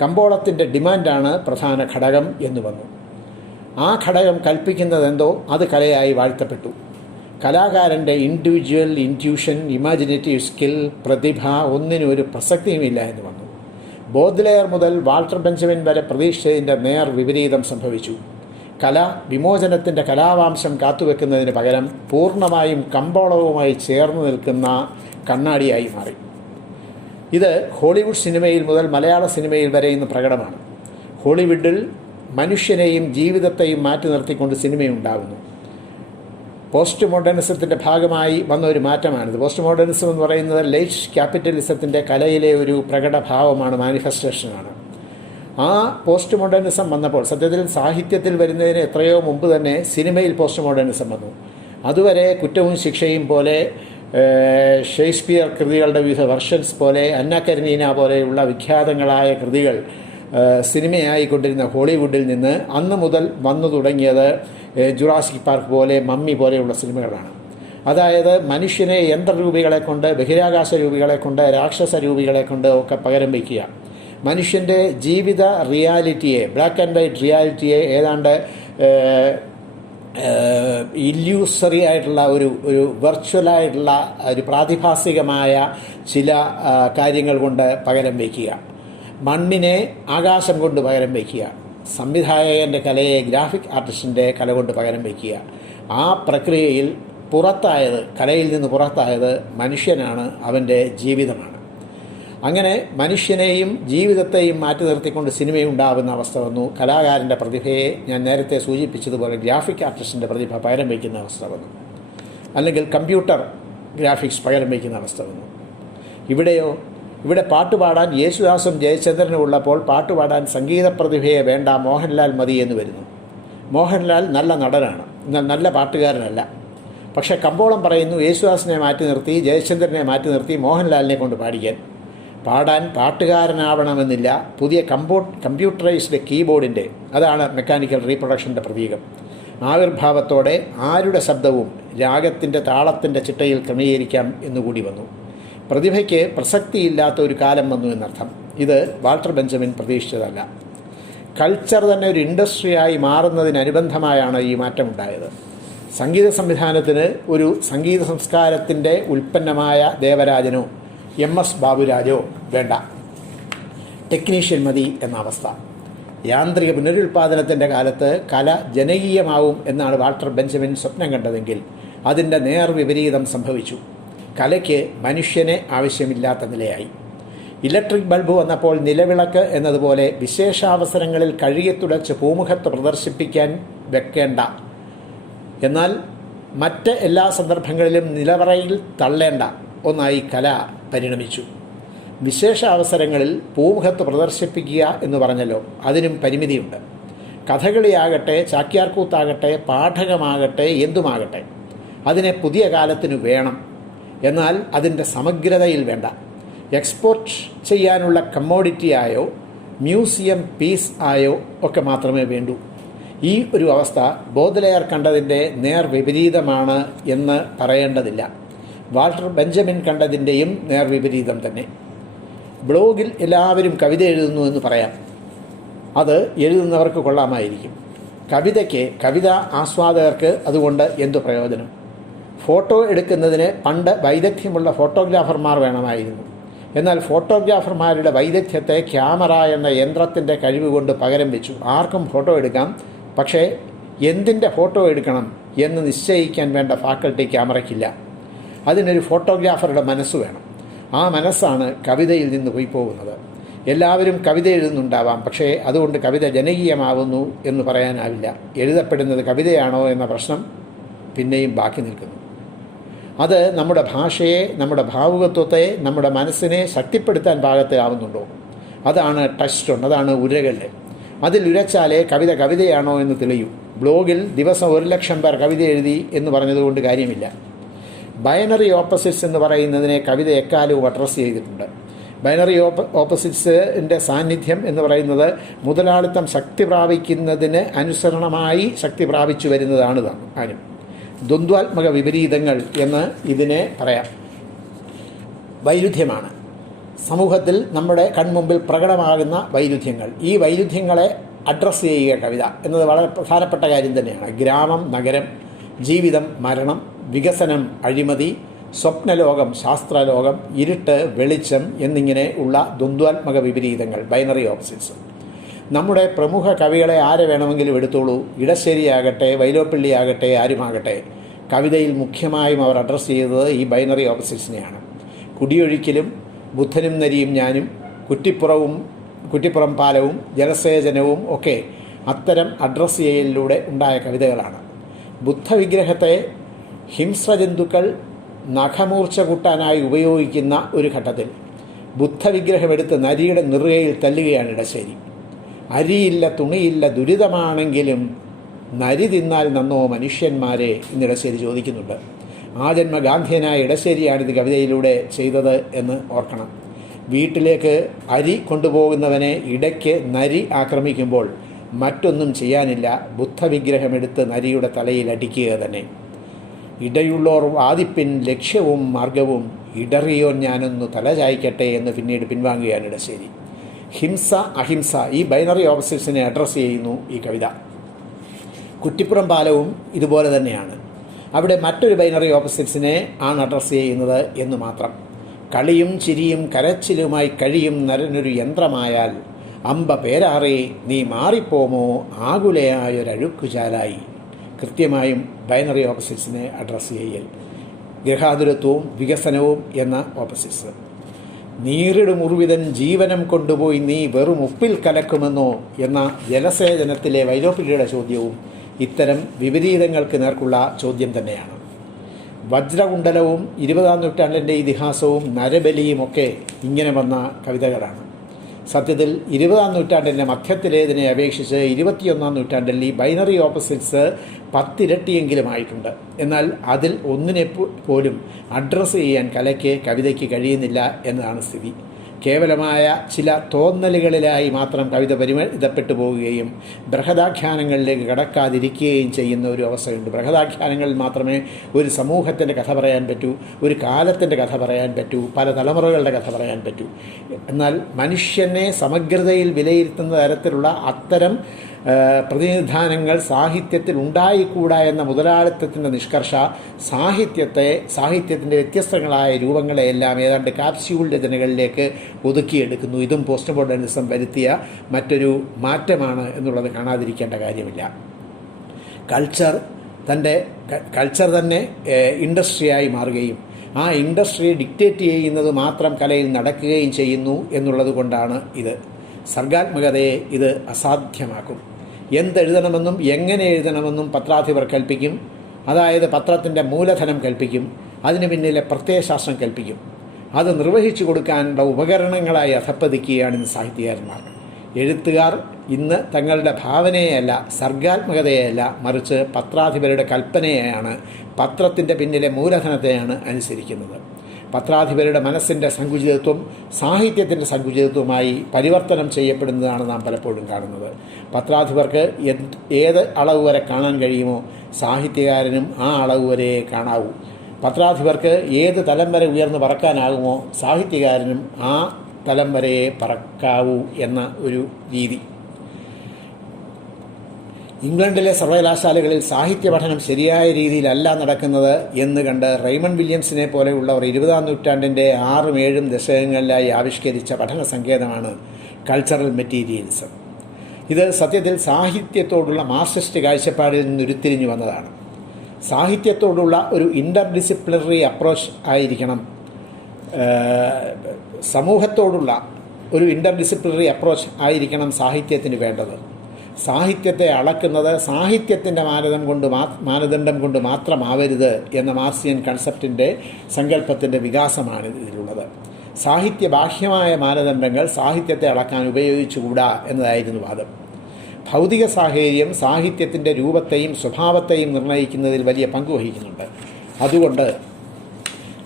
കമ്പോളത്തിൻ്റെ ഡിമാൻഡാണ് പ്രധാന ഘടകം എന്ന് വന്നു. ആ ഘടകം കൽപ്പിക്കുന്നതെന്തോ അത് കലയായി വാഴ്ത്തപ്പെട്ടു. കലാകാരൻ്റെ ഇൻഡിവിജ്വൽ ഇൻറ്റ്യൂഷൻ, ഇമാജിനേറ്റീവ് സ്കിൽ, പ്രതിഭ ഒന്നിനും ഒരു പ്രസക്തിയുമില്ല എന്ന് വന്നു. ബോദ്ലെയർ മുതൽ വാൾട്ടർ ബെഞ്ചമിൻ വരെ പ്രതീക്ഷിച്ചതിൻ്റെ വിപരീതം സംഭവിച്ചു. കല വിമോചനത്തിൻ്റെ കലാവാംശം കാത്തുവെക്കുന്നതിന് പകരം പൂർണ്ണമായും കമ്പോളവുമായി ചേർന്ന് നിൽക്കുന്ന കണ്ണാടിയായി മാറി. ഇത് ഹോളിവുഡ് സിനിമയിൽ മുതൽ മലയാള സിനിമയിൽ വരെ ഇന്ന് പ്രകടമാണ്. ഹോളിവുഡിൽ മനുഷ്യനെയും ജീവിതത്തെയും മാറ്റി നിർത്തിക്കൊണ്ട് സിനിമയുണ്ടാകുന്നു. പോസ്റ്റ് മോഡേണിസത്തിൻ്റെ ഭാഗമായി വന്ന ഒരു മാറ്റമാണിത്. പോസ്റ്റ് മോഡേണിസം എന്ന് പറയുന്നത് ലേറ്റ് ക്യാപിറ്റലിസത്തിൻ്റെ കലയിലെ ഒരു പ്രകടഭാവമാണ്, മാനിഫെസ്റ്റേഷനാണ്. ആ പോസ്റ്റ് മോഡേണിസം വന്നപ്പോൾ സത്യത്തിൽ സാഹിത്യത്തിൽ വരുന്നതിന് എത്രയോ മുമ്പ് തന്നെ സിനിമയിൽ പോസ്റ്റ് മോഡേണിസം വന്നു. അതുവരെ കുറ്റവും ശിക്ഷയും പോലെ, ഷേക്സ്പിയർ കൃതികളുടെ വിവിധ വെർഷൻസ് പോലെ, അന്ന കരീനീന പോലെയുള്ള വിഖ്യാതങ്ങളായ കൃതികൾ സിനിമയായിക്കൊണ്ടിരുന്ന ഹോളിവുഡിൽ നിന്ന് അന്ന് മുതൽ വന്നു തുടങ്ങിയത് ജുറാസിക് പാർക്ക് പോലെ, മമ്മി പോലെയുള്ള സിനിമകളാണ്. അതായത് മനുഷ്യനെ യന്ത്രരൂപികളെ കൊണ്ട്, ബഹിരാകാശ രൂപികളെ കൊണ്ട്, രാക്ഷസ രൂപികളെ കൊണ്ട് ഒക്കെ പകരം വയ്ക്കുക. മനുഷ്യൻ്റെ ജീവിത റിയാലിറ്റിയെ, ബ്ലാക്ക് ആൻഡ് വൈറ്റ് റിയാലിറ്റിയെ ഏതാണ്ട് ഇല്യൂസറി ആയിട്ടുള്ള ഒരു വെർച്വലായിട്ടുള്ള ഒരു പ്രാതിഭാസികമായ ചില കാര്യങ്ങൾ കൊണ്ട് പകരം വയ്ക്കുക. മണ്ണിനെ ആകാശം കൊണ്ട് പകരം വയ്ക്കുക. സംവിധായകൻ്റെ കലയെ ഗ്രാഫിക് ആർട്ടിസ്റ്റിൻ്റെ കല കൊണ്ട് പകരം വയ്ക്കുക. ആ പ്രക്രിയയിൽ പുറത്തായത്, കലയിൽ നിന്ന് പുറത്തായത് മനുഷ്യനാണ്, അവൻ്റെ ജീവിതമാണ്. അങ്ങനെ മനുഷ്യനെയും ജീവിതത്തെയും മാറ്റി നിർത്തിക്കൊണ്ട് സിനിമയുണ്ടാകുന്ന അവസ്ഥ വന്നു. കലാകാരൻ്റെ പ്രതിഭയെ ഞാൻ നേരത്തെ സൂചിപ്പിച്ചതുപോലെ ഗ്രാഫിക് ആർട്ടിസ്റ്റിൻ്റെ പ്രതിഭ പകരം വയ്ക്കുന്ന അവസ്ഥ വന്നു. അല്ലെങ്കിൽ കമ്പ്യൂട്ടർ ഗ്രാഫിക്സ് പകരം വയ്ക്കുന്ന അവസ്ഥ വന്നു. ഇവിടെ പാട്ടുപാടാൻ യേശുദാസും ജയചന്ദ്രനും ഉള്ളപ്പോൾ പാട്ടുപാടാൻ സംഗീത പ്രതിഭയെ വേണ്ട, മോഹൻലാൽ മതി എന്ന് വരുന്നു. മോഹൻലാൽ നല്ല നടനാണ്, എന്നാൽ നല്ല പാട്ടുകാരനല്ല. പക്ഷേ കമ്പോളം പറയുന്നു യേശുദാസിനെ മാറ്റി നിർത്തി, ജയചന്ദ്രനെ മാറ്റി നിർത്തി മോഹൻലാലിനെ കൊണ്ട് പാടാൻ പാട്ടുകാരനാവണമെന്നില്ല. പുതിയ കമ്പ്യൂട്ടറൈസ്ഡ് കീബോർഡിൻ്റെ, അതാണ് മെക്കാനിക്കൽ റീപ്രൊഡക്ഷൻ്റെ പ്രതീകം, ആവിർഭാവത്തോടെ ആരുടെ ശബ്ദവും രാഗത്തിൻ്റെ താളത്തിൻ്റെ ചിട്ടയിൽ ക്രമീകരിക്കാം എന്നുകൂടി വന്നു. പ്രതിഭയ്ക്ക് പ്രസക്തിയില്ലാത്ത ഒരു കാലം വന്നു എന്നർത്ഥം. ഇത് വാൾട്ടർ ബെഞ്ചമിൻ പ്രതീക്ഷിച്ചതല്ല. കൾച്ചർ തന്നെ ഒരു ഇൻഡസ്ട്രിയായി മാറുന്നതിനനുബന്ധമായാണ് ഈ മാറ്റമുണ്ടായത്. സംഗീത സംവിധാനത്തിന് ഒരു സംഗീത സംസ്കാരത്തിൻ്റെ ഉൽപ്പന്നമായ ദേവരാജനോ MS ബാബുരാജോ വേണ്ട, ടെക്നീഷ്യൻ മതി എന്ന അവസ്ഥ. യാന്ത്രിക പുനരുൽപാദനത്തിൻ്റെ കാലത്ത് കല ജനകീയമാവും എന്നാണ് വാൾട്ടർ ബെഞ്ചമിൻ സ്വപ്നം കണ്ടതെങ്കിൽ അതിൻ്റെ നേർവിപരീതം സംഭവിച്ചു. കലയ്ക്ക് മനുഷ്യനെ ആവശ്യമില്ലാത്ത നിലയായി. ഇലക്ട്രിക് ബൾബ് വന്നപ്പോൾ നിലവിളക്ക് എന്നതുപോലെ വിശേഷാവസരങ്ങളിൽ കഴുകിത്തുടച്ച് പൂമുഖത്ത് പ്രദർശിപ്പിക്കാൻ വെക്കേണ്ട, എന്നാൽ മറ്റ് എല്ലാ സന്ദർഭങ്ങളിലും നിലവറയിൽ തള്ളേണ്ട ഒന്നായി കല പരിണമിച്ചു. വിശേഷ അവസരങ്ങളിൽ പൂമുഖത്ത് പ്രദർശിപ്പിക്കുക എന്ന് പറഞ്ഞല്ലോ, അതിനും പരിമിതിയുണ്ട്. കഥകളിയാകട്ടെ, ചാക്യാർകൂത്താകട്ടെ, പാഠകമാകട്ടെ, എന്തുമാകട്ടെ, അതിനെ പുതിയ കാലത്തിന് വേണം, എന്നാൽ അതിൻ്റെ സമഗ്രതയിൽ വേണ്ട. എക്സ്പോർട്ട് ചെയ്യാനുള്ള കമ്മോഡിറ്റിയായോ മ്യൂസിയം പീസ് ആയോ ഒക്കെ മാത്രമേ വേണ്ടൂ. ഈ ഒരു അവസ്ഥ ബോദലെയർ കണ്ടതിൻ്റെ നേർവിപരീതമാണ് എന്ന് പറയേണ്ടതില്ല. വാൾട്ടർ ബെഞ്ചമിൻ കണ്ടതിൻ്റെയും നേർവിപരീതം തന്നെ. ബ്ലോഗിൽ എല്ലാവരും കവിത എഴുതുന്നു എന്ന് പറയാം. അത് എഴുതുന്നവർക്ക് കൊള്ളാമായിരിക്കും. കവിത ആസ്വാദകർക്ക് അതുകൊണ്ട് എന്തു പ്രയോജനം? ഫോട്ടോ എടുക്കുന്നതിന് പണ്ട് വൈദഗ്ധ്യമുള്ള ഫോട്ടോഗ്രാഫർമാർ വേണമായിരുന്നു. എന്നാൽ ഫോട്ടോഗ്രാഫർമാരുടെ വൈദഗ്ധ്യത്തെ ക്യാമറ എന്ന യന്ത്രത്തിൻ്റെ കഴിവ് കൊണ്ട് പകരം വെച്ചു. ആർക്കും ഫോട്ടോ എടുക്കാം, പക്ഷേ എന്തിൻ്റെ ഫോട്ടോ എടുക്കണം എന്ന് നിശ്ചയിക്കാൻ വേണ്ട ഫാക്കൽറ്റി ക്യാമറയ്ക്കില്ല. അതിനൊരു ഫോട്ടോഗ്രാഫറുടെ മനസ്സ് വേണം. ആ മനസ്സാണ് കവിതയിൽ നിന്ന് പോയി പോകുന്നത്. എല്ലാവരും കവിത എഴുതുന്നുണ്ടാവാം, പക്ഷേ അതുകൊണ്ട് കവിത ജനകീയമാവുന്നു എന്ന് പറയാനാവില്ല. എഴുതപ്പെടുന്നത് കവിതയാണോ എന്ന പ്രശ്നം പിന്നെയും ബാക്കി നിൽക്കുന്നു. അത് നമ്മുടെ ഭാഷയെ, നമ്മുടെ ഭാവുകത്വത്തെ, നമ്മുടെ മനസ്സിനെ ശക്തിപ്പെടുത്താൻ പാകത്തിലാവുന്നുണ്ടോ? അതാണ് ടച്ച് സ്റ്റോൺ, അതാണ് ഉരകല്ല്. അതിൽ ഉരച്ചാലേ കവിതയാണോ എന്ന് തെളിയൂ. ബ്ലോഗിൽ ദിവസം 1,00,000 പേർ കവിത എഴുതി എന്ന് പറഞ്ഞതുകൊണ്ട് കാര്യമില്ല. ബൈനറി ഓപ്പോസിറ്റ്സ് എന്ന് പറയുന്നതിനെ കവിത എക്കാലവും അഡ്രസ്സ് ചെയ്തിട്ടുണ്ട്. ബൈനറി ഓപ്പോസിറ്റ്സിൻ്റെ സാന്നിധ്യം എന്ന് പറയുന്നത് മുതലാളിത്തം ശക്തി പ്രാപിക്കുന്നതിന് അനുസരണമായി ശക്തി പ്രാപിച്ചു വരുന്നതാണ് താനും. ദ്വന്ദ്വാത്മക വിപരീതങ്ങൾ എന്ന് ഇതിനെ പറയാം. വൈരുദ്ധ്യമാണ് സമൂഹത്തിൽ നമ്മുടെ കൺമുമ്പിൽ പ്രകടമാകുന്ന വൈരുദ്ധ്യങ്ങൾ. ഈ വൈരുദ്ധ്യങ്ങളെ അഡ്രസ്സ് ചെയ്യുക കവിത എന്നത് വളരെ പ്രധാനപ്പെട്ട കാര്യം തന്നെയാണ്. ഗ്രാമം, നഗരം, ജീവിതം, മരണം, വികസനം, അഴിമതി, സ്വപ്നലോകം, ശാസ്ത്രലോകം, ഇരുട്ട്, വെളിച്ചം എന്നിങ്ങനെ ഉള്ള ദ്വന്ദ്വാത്മക വിപരീതങ്ങൾ, ബൈനറി ഓപ്പോസിറ്റ്സ്. നമ്മുടെ പ്രമുഖ കവികളെ ആരെ വേണമെങ്കിലും എടുത്തോളൂ. ഇടശ്ശേരിയാകട്ടെ, വൈലോപ്പിള്ളിയാകട്ടെ, ആരുമാകട്ടെ, കവിതയിൽ മുഖ്യമായും അവർ അഡ്രസ്സ് ചെയ്തത് ഈ ബൈനറി ഓപ്പോസിറ്റ്സിനെയാണ്. കുടിയൊഴിക്കലും ബുദ്ധനും നരിയും ഞാനും, കുറ്റിപ്പുറം പാലവും ജലസേചനവും ഒക്കെ അത്തരം അഡ്രസ് ചെയ്യലിലൂടെ ഉണ്ടായ കവിതകളാണ്. ബുദ്ധവിഗ്രഹത്തെ ഹിംസ്രജന്തുക്കൾ നഖമൂർച്ച കൂട്ടാനായി ഉപയോഗിക്കുന്ന ഒരു ഘട്ടത്തിൽ ബുദ്ധവിഗ്രഹമെടുത്ത് നരിയുടെ നെറുകയിൽ തല്ലുകയാണ് ഇടശ്ശേരി. അരിയില്ല തുണിയില്ല ദുരിതമാണെങ്കിലും നരി തിന്നാൽ നന്നോ മനുഷ്യന്മാരെ എന്ന് ഇടശ്ശേരി ചോദിക്കുന്നുണ്ട്. ആജന്മ ഗാന്ധിയനായ ഇടശ്ശേരിയാണിത് കവിതയിലൂടെ ചെയ്തത് എന്ന് ഓർക്കണം. വീട്ടിലേക്ക് അരി കൊണ്ടുപോകുന്നവനെ ഇടയ്ക്ക് നരി ആക്രമിക്കുമ്പോൾ മറ്റൊന്നും ചെയ്യാനില്ല, ബുദ്ധവിഗ്രഹമെടുത്ത് നരിയുടെ തലയിൽ അടിക്കുക തന്നെ. ഇടയുള്ളോർ വാദിപ്പിൻ ലക്ഷ്യവും മാർഗവും, ഇടറിയോ ഞാനൊന്നു തലചായ്ക്കട്ടെ എന്ന് പിന്നീട് പിൻവാങ്ങുകയാണ് ഇടശ്ശേരി. ഹിംസ അഹിംസ ഈ ബൈനറി ഓപ്പോസിറ്റ്സിനെ അഡ്രസ്സ് ചെയ്യുന്നു ഈ കവിത. കുറ്റിപ്പുറം പാലവും ഇതുപോലെ തന്നെയാണ്. അവിടെ മറ്റൊരു ബൈനറി ഓപ്പോസിറ്റ്സിനെ ആണ് അഡ്രസ്സ് ചെയ്യുന്നത് എന്ന് മാത്രം. കളിയും ചിരിയും കരച്ചിലുമായി കഴിയും നരനൊരു യന്ത്രമായാൽ, അമ്പ പേരാറേ നീ മാറിപ്പോമോ ആകുലയായൊരഴുക്കുചാലായി. കൃത്യമായും ബൈനറി ഓപ്പോസിറ്റ്സിനെ അഡ്രസ്സ് ചെയ്യൽ. ഗൃഹാതുരത്വവും വികസനവും എന്ന ഓപ്പോസിറ്റ്സ്. നീറിടും ഉർവിതൻ ജീവനം കൊണ്ടുപോയി നീ വെറും ഉപ്പിൽ കലക്കുമെന്നോ എന്ന ജലസേചനത്തിലെ വൈലോപ്പിള്ളിയുടെ ചോദ്യവും ഇത്തരം വിപരീതങ്ങൾക്ക് നേർക്കുള്ള ചോദ്യം തന്നെയാണ്. വജ്രകുണ്ടലവും 20-ാം നൂറ്റാണ്ടിൻ്റെ ഇതിഹാസവും നരബലിയുമൊക്കെ ഇങ്ങനെ വന്ന കവിതകളാണ്. സത്യത്തിൽ 20-ാം നൂറ്റാണ്ടിൻ്റെ മധ്യത്തിലേതിനെ അപേക്ഷിച്ച് 21-ാം നൂറ്റാണ്ടിൽ ഈ ബൈനറി ഓപ്പോസിറ്റ്സ് 10 ഇരട്ടിയെങ്കിലും ആയിട്ടുണ്ട്. എന്നാൽ അതിൽ ഒന്നിനെ പോലും അഡ്രസ്സ് ചെയ്യാൻ കലയ്ക്ക് കവിതയ്ക്ക് കഴിയുന്നില്ല എന്നതാണ് സ്ഥിതി. കേവലമായ ചില തോന്നലുകളിലായി മാത്രം കവിത പരിമിതപ്പെട്ടു പോവുകയും ബൃഹദാഖ്യാനങ്ങളിലേക്ക് കടക്കാതിരിക്കുകയും ചെയ്യുന്ന ഒരു അവസ്ഥയുണ്ട്. ബൃഹദാഖ്യാനങ്ങളിൽ മാത്രമേ ഒരു സമൂഹത്തിൻ്റെ കഥ പറയാൻ പറ്റൂ, ഒരു കാലത്തിൻ്റെ കഥ പറയാൻ പറ്റൂ, പല തലമുറകളുടെ കഥ പറയാൻ പറ്റൂ. എന്നാൽ മനുഷ്യനെ സമഗ്രതയിൽ വിലയിരുത്തുന്ന തരത്തിലുള്ള അത്തരം പ്രതിനിധാനങ്ങൾ സാഹിത്യത്തിൽ ഉണ്ടായിക്കൂടാ എന്ന മുതലാളിത്തത്തിൻ്റെ നിഷ്കർഷ സാഹിത്യത്തിൻ്റെ വ്യത്യസ്തങ്ങളായ രൂപങ്ങളെയെല്ലാം ഏതാണ്ട് കാപ്സ്യൂൾ രചനകളിലേക്ക് ഒതുക്കിയെടുക്കുന്നു. ഇതും പോസ്റ്റ് മോഡേണിസം വരുത്തിയ മറ്റൊരു മാറ്റമാണ് എന്നുള്ളത് കാണാതിരിക്കേണ്ട കാര്യമില്ല. കൾച്ചർ തന്നെ ഇൻഡസ്ട്രിയായി മാറുകയും ആ ഇൻഡസ്ട്രിയെ ഡിക്റ്റേറ്റ് ചെയ്യുന്നത് മാത്രം കലയിൽ നടക്കുകയും ചെയ്യുന്നു എന്നുള്ളത് കൊണ്ടാണ് ഇത്. സർഗാത്മകതയെ ഇത് അസാധ്യമാക്കും. എന്തെഴുതണമെന്നും എങ്ങനെ എഴുതണമെന്നും പത്രാധിപർ കൽപ്പിക്കും. അതായത് പത്രത്തിൻ്റെ മൂലധനം കൽപ്പിക്കും, അതിന് പിന്നിലെ പ്രത്യയശാസ്ത്രം കൽപ്പിക്കും. അത് നിർവഹിച്ചു കൊടുക്കാനുള്ള ഉപകരണങ്ങളായി അധപ്പതിക്കുകയാണ് ഇന്ന് സാഹിത്യകാരന്മാർ. എഴുത്തുകാർ ഇന്ന് തങ്ങളുടെ ഭാവനയെയല്ല, സർഗാത്മകതയെയല്ല, മറിച്ച് പത്രാധിപരുടെ കൽപ്പനയെയാണ്, പത്രത്തിൻ്റെ പിന്നിലെ മൂലധനത്തെയാണ് അനുസരിക്കുന്നത്. പത്രാധിപരുടെ മനസ്സിൻ്റെ സങ്കുചിതത്വം സാഹിത്യത്തിൻ്റെ സങ്കുചിതത്വമായി പരിവർത്തനം ചെയ്യപ്പെടുന്നതാണ് നാം പലപ്പോഴും കാണുന്നത്. പത്രാധിപർക്ക് ഏത് അളവ് വരെ കാണാൻ കഴിയുമോ സാഹിത്യകാരനും ആ അളവ് വരെ കാണാവൂ. പത്രാധിപർക്ക് ഏത് തലം വരെ ഉയർന്ന് പറക്കാനാകുമോ സാഹിത്യകാരനും ആ തലം വരെ പറക്കാവൂ എന്ന ഒരു രീതി. ഇംഗ്ലണ്ടിലെ സർവകലാശാലകളിൽ സാഹിത്യ പഠനം ശരിയായ രീതിയിലല്ല നടക്കുന്നത് എന്ന് കണ്ട് റെയ്മണ്ട് വില്യംസിനെ പോലെയുള്ളവർ 20-ാം നൂറ്റാണ്ടിൻ്റെ 6-7 ദശകങ്ങളിലായി ആവിഷ്കരിച്ച പഠന സങ്കേതമാണ് കൾച്ചറൽ മെറ്റീരിയലിസം. ഇത് സത്യത്തിൽ സാഹിത്യത്തോടുള്ള മാർക്സിസ്റ്റ് കാഴ്ചപ്പാടിൽ നിന്ന് ഉരുത്തിരിഞ്ഞു വന്നതാണ്. സാഹിത്യത്തോടുള്ള ഒരു ഇൻ്റർഡിസിപ്ലിനറി അപ്രോച്ച് ആയിരിക്കണം, സമൂഹത്തോടുള്ള ഒരു ഇൻ്റർഡിസിപ്ലിനറി അപ്രോച്ച് ആയിരിക്കണം സാഹിത്യത്തിന് വേണ്ടത്. സാഹിത്യത്തെ അളക്കുന്നത് സാഹിത്യത്തിൻ്റെ മാനദണ്ഡം കൊണ്ട് മാത്രമാവരുത് എന്ന മാർക്സിയൻ കൺസെപ്റ്റിൻ്റെ സങ്കല്പത്തിൻ്റെ വികാസമാണ് ഇതിലുള്ളത്. സാഹിത്യ ബാഹ്യമായ മാനദണ്ഡങ്ങൾ സാഹിത്യത്തെ അളക്കാൻ ഉപയോഗിച്ചുകൂടാ എന്നതായിരുന്നു വാദം. ഭൗതിക സാഹചര്യം സാഹിത്യത്തിൻ്റെ രൂപത്തെയും സ്വഭാവത്തെയും നിർണ്ണയിക്കുന്നതിൽ വലിയ പങ്കുവഹിക്കുന്നുണ്ട്. അതുകൊണ്ട്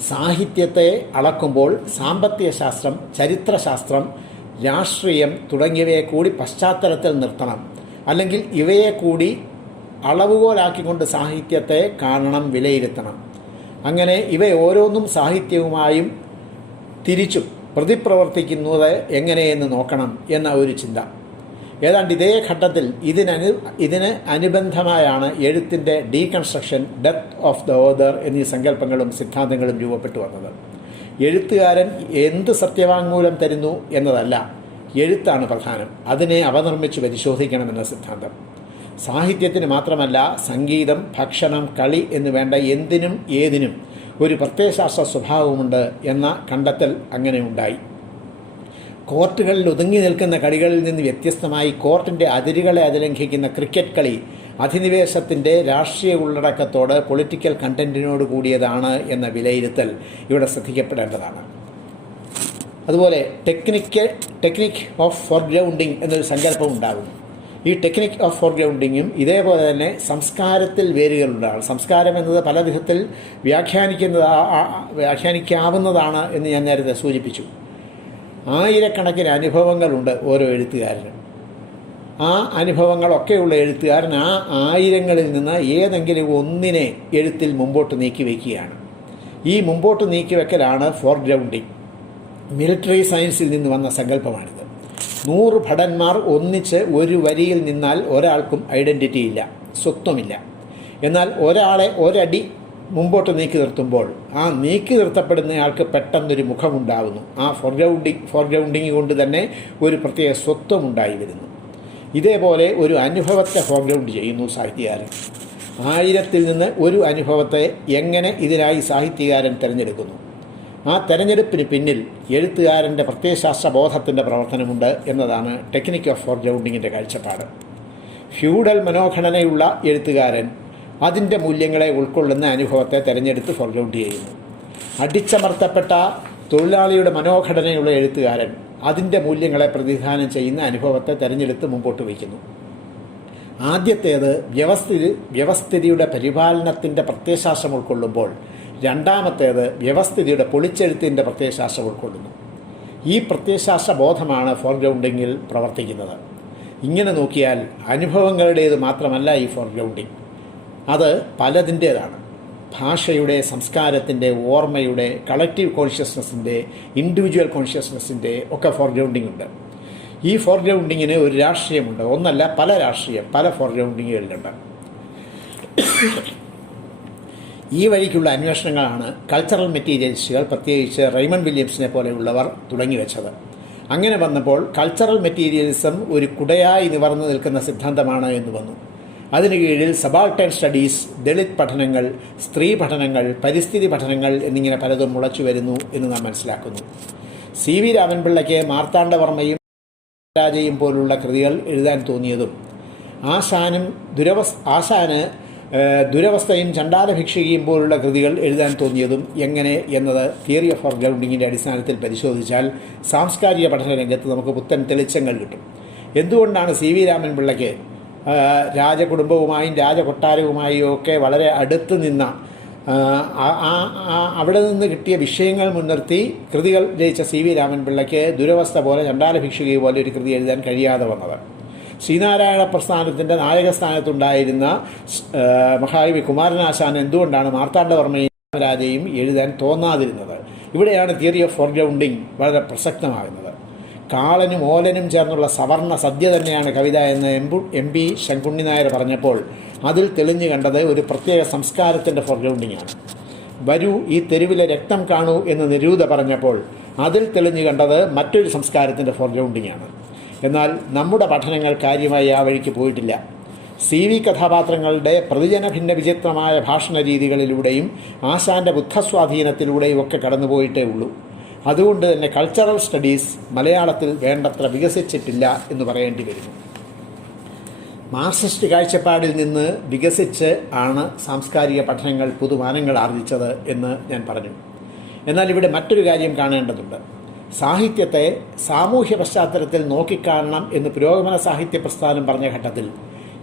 സാഹിത്യത്തെ അളക്കുമ്പോൾ സാമ്പത്തിക ശാസ്ത്രം, ചരിത്രശാസ്ത്രം, രാഷ്ട്രീയം തുടങ്ങിയവയെ കൂടി പശ്ചാത്തലത്തിൽ നിർത്തണം. അല്ലെങ്കിൽ ഇവയെ കൂടി അളവുകോലാക്കിക്കൊണ്ട് സാഹിത്യത്തെ കാണണം, വിലയിരുത്തണം. അങ്ങനെ ഇവ ഓരോന്നും സാഹിത്യവുമായും തിരിച്ചും പ്രതിപ്രവർത്തിക്കുന്നത് എങ്ങനെയെന്ന് നോക്കണം എന്ന ഒരു ചിന്ത. ഏതാണ്ട് ഇതേ ഘട്ടത്തിൽ ഇതിന് അനുബന്ധമായാണ് എഴുത്തിൻ്റെ deconstruction, death of the author എന്നീ സങ്കല്പങ്ങളും സിദ്ധാന്തങ്ങളും രൂപപ്പെട്ടു വന്നത്. എഴുത്തുകാരൻ എന്ത് സത്യവാങ്മൂലം തരുന്നു എന്നതല്ല, എഴുത്താണ് പ്രധാനം, അതിനെ അവനിർമ്മിച്ച് പരിശോധിക്കണമെന്ന സിദ്ധാന്തം. സാഹിത്യത്തിന് മാത്രമല്ല, സംഗീതം, ഭക്ഷണം, കളി എന്ന് വേണ്ട എന്തിനും ഏതിനും ഒരു പ്രത്യയശാസ്ത്ര സ്വഭാവമുണ്ട് എന്ന കണ്ടെത്തൽ അങ്ങനെ ഉണ്ടായി. കോർട്ടുകളിൽ ഒതുങ്ങി നിൽക്കുന്ന കളികളിൽ നിന്ന് വ്യത്യസ്തമായി കോർട്ടിൻ്റെ അതിരുകളെ അതിലംഘിക്കുന്ന ക്രിക്കറ്റ് കളി അധിനിവേശത്തിൻ്റെ രാഷ്ട്രീയ ഉള്ളടക്കത്തോട് പൊളിറ്റിക്കൽ കണ്ടന്റിനോട് കൂടിയതാണ് എന്ന വിലയിരുത്തൽ ഇവിടെ ശ്രദ്ധിക്കപ്പെടേണ്ടതാണ്. അതുപോലെ ടെക്നിക് ഓഫ് ഫോർഗ്രൗണ്ടിങ് എന്നൊരു സങ്കല്പം ഉണ്ടാകുന്നു. ഈ ടെക്നിക് ഓഫ് ഫോർഗ്രൗണ്ടിങ്ങും ഇതേപോലെ തന്നെ സംസ്കാരത്തിൽ വേരുകളുണ്ടാകും. സംസ്കാരം എന്നത് പല വിധത്തിൽ വ്യാഖ്യാനിക്കാവുന്നതാണ് എന്ന് ഞാൻ നേരത്തെ സൂചിപ്പിച്ചു. ആയിരക്കണക്കിന് അനുഭവങ്ങളുണ്ട് ഓരോ എഴുത്തുകാരനും. ആ അനുഭവങ്ങളൊക്കെയുള്ള എഴുത്തുകാരൻ ആ ആയിരങ്ങളിൽ നിന്ന് ഏതെങ്കിലും ഒന്നിനെ എഴുത്തിൽ മുമ്പോട്ട് നീക്കി വയ്ക്കുകയാണ്. ഈ മുമ്പോട്ട് നീക്കി വയ്ക്കലാണ് ഫോർഗ്രൗണ്ടിങ്. മിലിറ്ററി സയൻസിൽ നിന്ന് വന്ന സങ്കല്പമാണിത്. 100 ഭടന്മാർ ഒന്നിച്ച് ഒരു വരിയിൽ നിന്നാൽ ഒരാൾക്കും ഐഡൻറ്റിറ്റി ഇല്ല, സ്വത്വമില്ല. എന്നാൽ ഒരാളെ ഒരടി മുമ്പോട്ട് നീക്കി നിർത്തുമ്പോൾ ആ നീക്കി നിർത്തപ്പെടുന്നയാൾക്ക് പെട്ടെന്നൊരു മുഖമുണ്ടാകുന്നു. ആ ഫോർഗ്രൗണ്ടിങ് കൊണ്ട് തന്നെ ഒരു പ്രത്യേക സ്വത്വം ഉണ്ടായി വരുന്നു. ഇതേപോലെ ഒരു അനുഭവത്തെ ഫോർഗ്രൗണ്ട് ചെയ്യുന്നു സാഹിത്യകാരൻ. 1000-ൽ നിന്ന് ഒരു അനുഭവത്തെ എങ്ങനെ ഇതിനായി സാഹിത്യകാരൻ തിരഞ്ഞെടുക്കുന്നു? ആ തെരഞ്ഞെടുപ്പിന് പിന്നിൽ എഴുത്തുകാരൻ്റെ പ്രത്യയശാസ്ത്ര ബോധത്തിൻ്റെ പ്രവർത്തനമുണ്ട് എന്നതാണ് ടെക്നിക് ഓഫ് ഫോർഗ്രൗണ്ടിങ്ങിൻ്റെ കാഴ്ചപ്പാട്. ഫ്യൂഡൽ മനോഘടനയുള്ള എഴുത്തുകാരൻ അതിൻ്റെ മൂല്യങ്ങളെ ഉൾക്കൊള്ളുന്ന അനുഭവത്തെ തിരഞ്ഞെടുത്ത് ഫോർഗ്രൗണ്ട് ചെയ്യുന്നു. അടിച്ചമർത്തപ്പെട്ട തൊഴിലാളിയുടെ മനോഘടനയുള്ള എഴുത്തുകാരൻ അതിൻ്റെ മൂല്യങ്ങളെ പ്രതിനിധാനം ചെയ്യുന്ന അനുഭവത്തെ തിരഞ്ഞെടുത്ത് മുമ്പോട്ട് വയ്ക്കുന്നു. ആദ്യത്തേത് വ്യവസ്ഥിതിയുടെ പരിപാലനത്തിൻ്റെ പ്രത്യയശാസ്ത്രം ഉൾക്കൊള്ളുമ്പോൾ രണ്ടാമത്തേത് വ്യവസ്ഥിതിയുടെ പൊളിച്ചെഴുത്തിൻ്റെ പ്രത്യയശാസ്ത്രം ഉൾക്കൊള്ളുന്നു. ഈ പ്രത്യയശാസ്ത്ര ബോധമാണ് ഫോർഗ്രൗണ്ടിങ്ങിൽ പ്രവർത്തിക്കുന്നത്. ഇങ്ങനെ നോക്കിയാൽ അനുഭവങ്ങളുടേത് മാത്രമല്ല ഈ ഫോർഗ്രൗണ്ടിങ്, അത് പലതിൻ്റേതാണ്. ഭാഷയുടെ, സംസ്കാരത്തിൻ്റെ, ഓർമ്മയുടെ, കളക്റ്റീവ് കോൺഷ്യസ്നസ്സിൻ്റെ, ഇൻഡിവിജ്വൽ കോൺഷ്യസ്നസ്സിൻ്റെ ഒക്കെ ഫോർഗ്രൗണ്ടിങ് ഉണ്ട്. ഈ ഫോർഗ്രൗണ്ടിങ്ങിന് ഒരു രാഷ്ട്രീയമുണ്ട്. ഒന്നല്ല, പല ഫോർഗ്രൗണ്ടിങ്ങുകളിലുണ്ട്. ഈ വഴിക്കുള്ള അന്വേഷണങ്ങളാണ് കൾച്ചറൽ മെറ്റീരിയലിസ്റ്റുകൾ, പ്രത്യേകിച്ച് റെയ്മണ്ട് വില്യംസിനെ പോലെയുള്ളവർ തുടങ്ങിവെച്ചത്. അങ്ങനെ വന്നപ്പോൾ കൾച്ചറൽ മെറ്റീരിയലിസം ഒരു കുടയായി നിവർന്നു നിൽക്കുന്ന സിദ്ധാന്തമാണ് എന്ന് വന്നു. അതിന് കീഴിൽ സബാൾട്ടേൺ സ്റ്റഡീസ്, ദളിത് പഠനങ്ങൾ, സ്ത്രീ പഠനങ്ങൾ, പരിസ്ഥിതി പഠനങ്ങൾ എന്നിങ്ങനെ പലതും മുളച്ചു വരുന്നു എന്ന് നാം മനസ്സിലാക്കുന്നു. CV രാമൻപിള്ളയ്ക്ക് മാർത്താണ്ഡവർമ്മയും രാജയും പോലുള്ള കൃതികൾ എഴുതാൻ തോന്നിയതും ആശാന് ദുരവസ്ഥയും ചണ്ടാലഭിക്ഷയും പോലുള്ള കൃതികൾ എഴുതാൻ തോന്നിയതും എങ്ങനെ എന്നത് തിയറി ഓഫ് ഫോർഗ്രൗണ്ടിങ്ങിൻ്റെ അടിസ്ഥാനത്തിൽ പരിശോധിച്ചാൽ സാംസ്കാരിക പഠന രംഗത്ത് നമുക്ക് പുത്തൻ തെളിച്ചങ്ങൾ കിട്ടും. എന്തുകൊണ്ടാണ് CV രാമൻപിള്ളയ്ക്ക് രാജകുടുംബവുമായും രാജകൊട്ടാരവുമായും ഒക്കെ വളരെ അടുത്ത് നിന്ന അവിടെ നിന്ന് കിട്ടിയ വിഷയങ്ങൾ മുൻനിർത്തി കൃതികൾ രചിച്ച CV രാമൻപിള്ളയ്ക്ക് ദുരവസ്ഥ പോലെ ചണ്ടാലഭിക്ഷകി പോലെ ഒരു കൃതി എഴുതാൻ കഴിയാതെ വന്നത്? ശ്രീനാരായണ പ്രസ്ഥാനത്തിൻ്റെ നായകസ്ഥാനത്തുണ്ടായിരുന്ന മഹാകവി കുമാരനാശാൻ എന്തുകൊണ്ടാണ് മാർത്താണ്ഡവർമ്മയും രാജയും എഴുതാൻ തോന്നാതിരുന്നത്? ഇവിടെയാണ് തിയറി ഓഫ് ഫോർഗ്രൗണ്ടിങ് വളരെ പ്രസക്തമാകുന്നത്. കാളനും ഓലനും ചേർന്നുള്ള സവർണ സദ്യ തന്നെയാണ് കവിത എന്ന് MP ശങ്കുണ്ണി നായർ പറഞ്ഞപ്പോൾ അതിൽ തെളിഞ്ഞു കണ്ടത് ഒരു പ്രത്യേക സംസ്കാരത്തിൻ്റെ ഫോർഗ്രൗണ്ടിങ്ങാണ്. വരൂ ഈ തെരുവിലെ രക്തം കാണൂ എന്ന് നിരൂത പറഞ്ഞപ്പോൾ അതിൽ തെളിഞ്ഞു കണ്ടത് മറ്റൊരു സംസ്കാരത്തിൻ്റെ ഫോർഗ്രൗണ്ടിങ്ങാണ്. എന്നാൽ നമ്മുടെ പഠനങ്ങൾ കാര്യമായി ആ വഴിക്ക് പോയിട്ടില്ല. CV കഥാപാത്രങ്ങളുടെ പ്രതിജന ഭിന്ന വിചിത്രമായ ഭാഷണ രീതികളിലൂടെയും ആശാന്റെ ബുദ്ധസ്വാധീനത്തിലൂടെയും ഒക്കെ കടന്നുപോയിട്ടേ ഉള്ളൂ. അതുകൊണ്ട് തന്നെ കൾച്ചറൽ സ്റ്റഡീസ് മലയാളത്തിൽ വേണ്ടത്ര വികസിച്ചിട്ടില്ല എന്ന് പറയേണ്ടി വരുന്നു. മാർക്സിസ്റ്റ് കാഴ്ചപ്പാടിൽ നിന്ന് വികസിച്ച് ആണ് സാംസ്കാരിക പഠനങ്ങൾ പുതുമാനങ്ങൾ ആർജിച്ചത് എന്ന് ഞാൻ പറഞ്ഞു. എന്നാൽ ഇവിടെ മറ്റൊരു കാര്യം കാണേണ്ടതുണ്ട്. സാഹിത്യത്തെ സാമൂഹ്യ പശ്ചാത്തലത്തിൽ നോക്കിക്കാണണം എന്ന് പുരോഗമന സാഹിത്യ പ്രസ്ഥാനം പറഞ്ഞ ഘട്ടത്തിൽ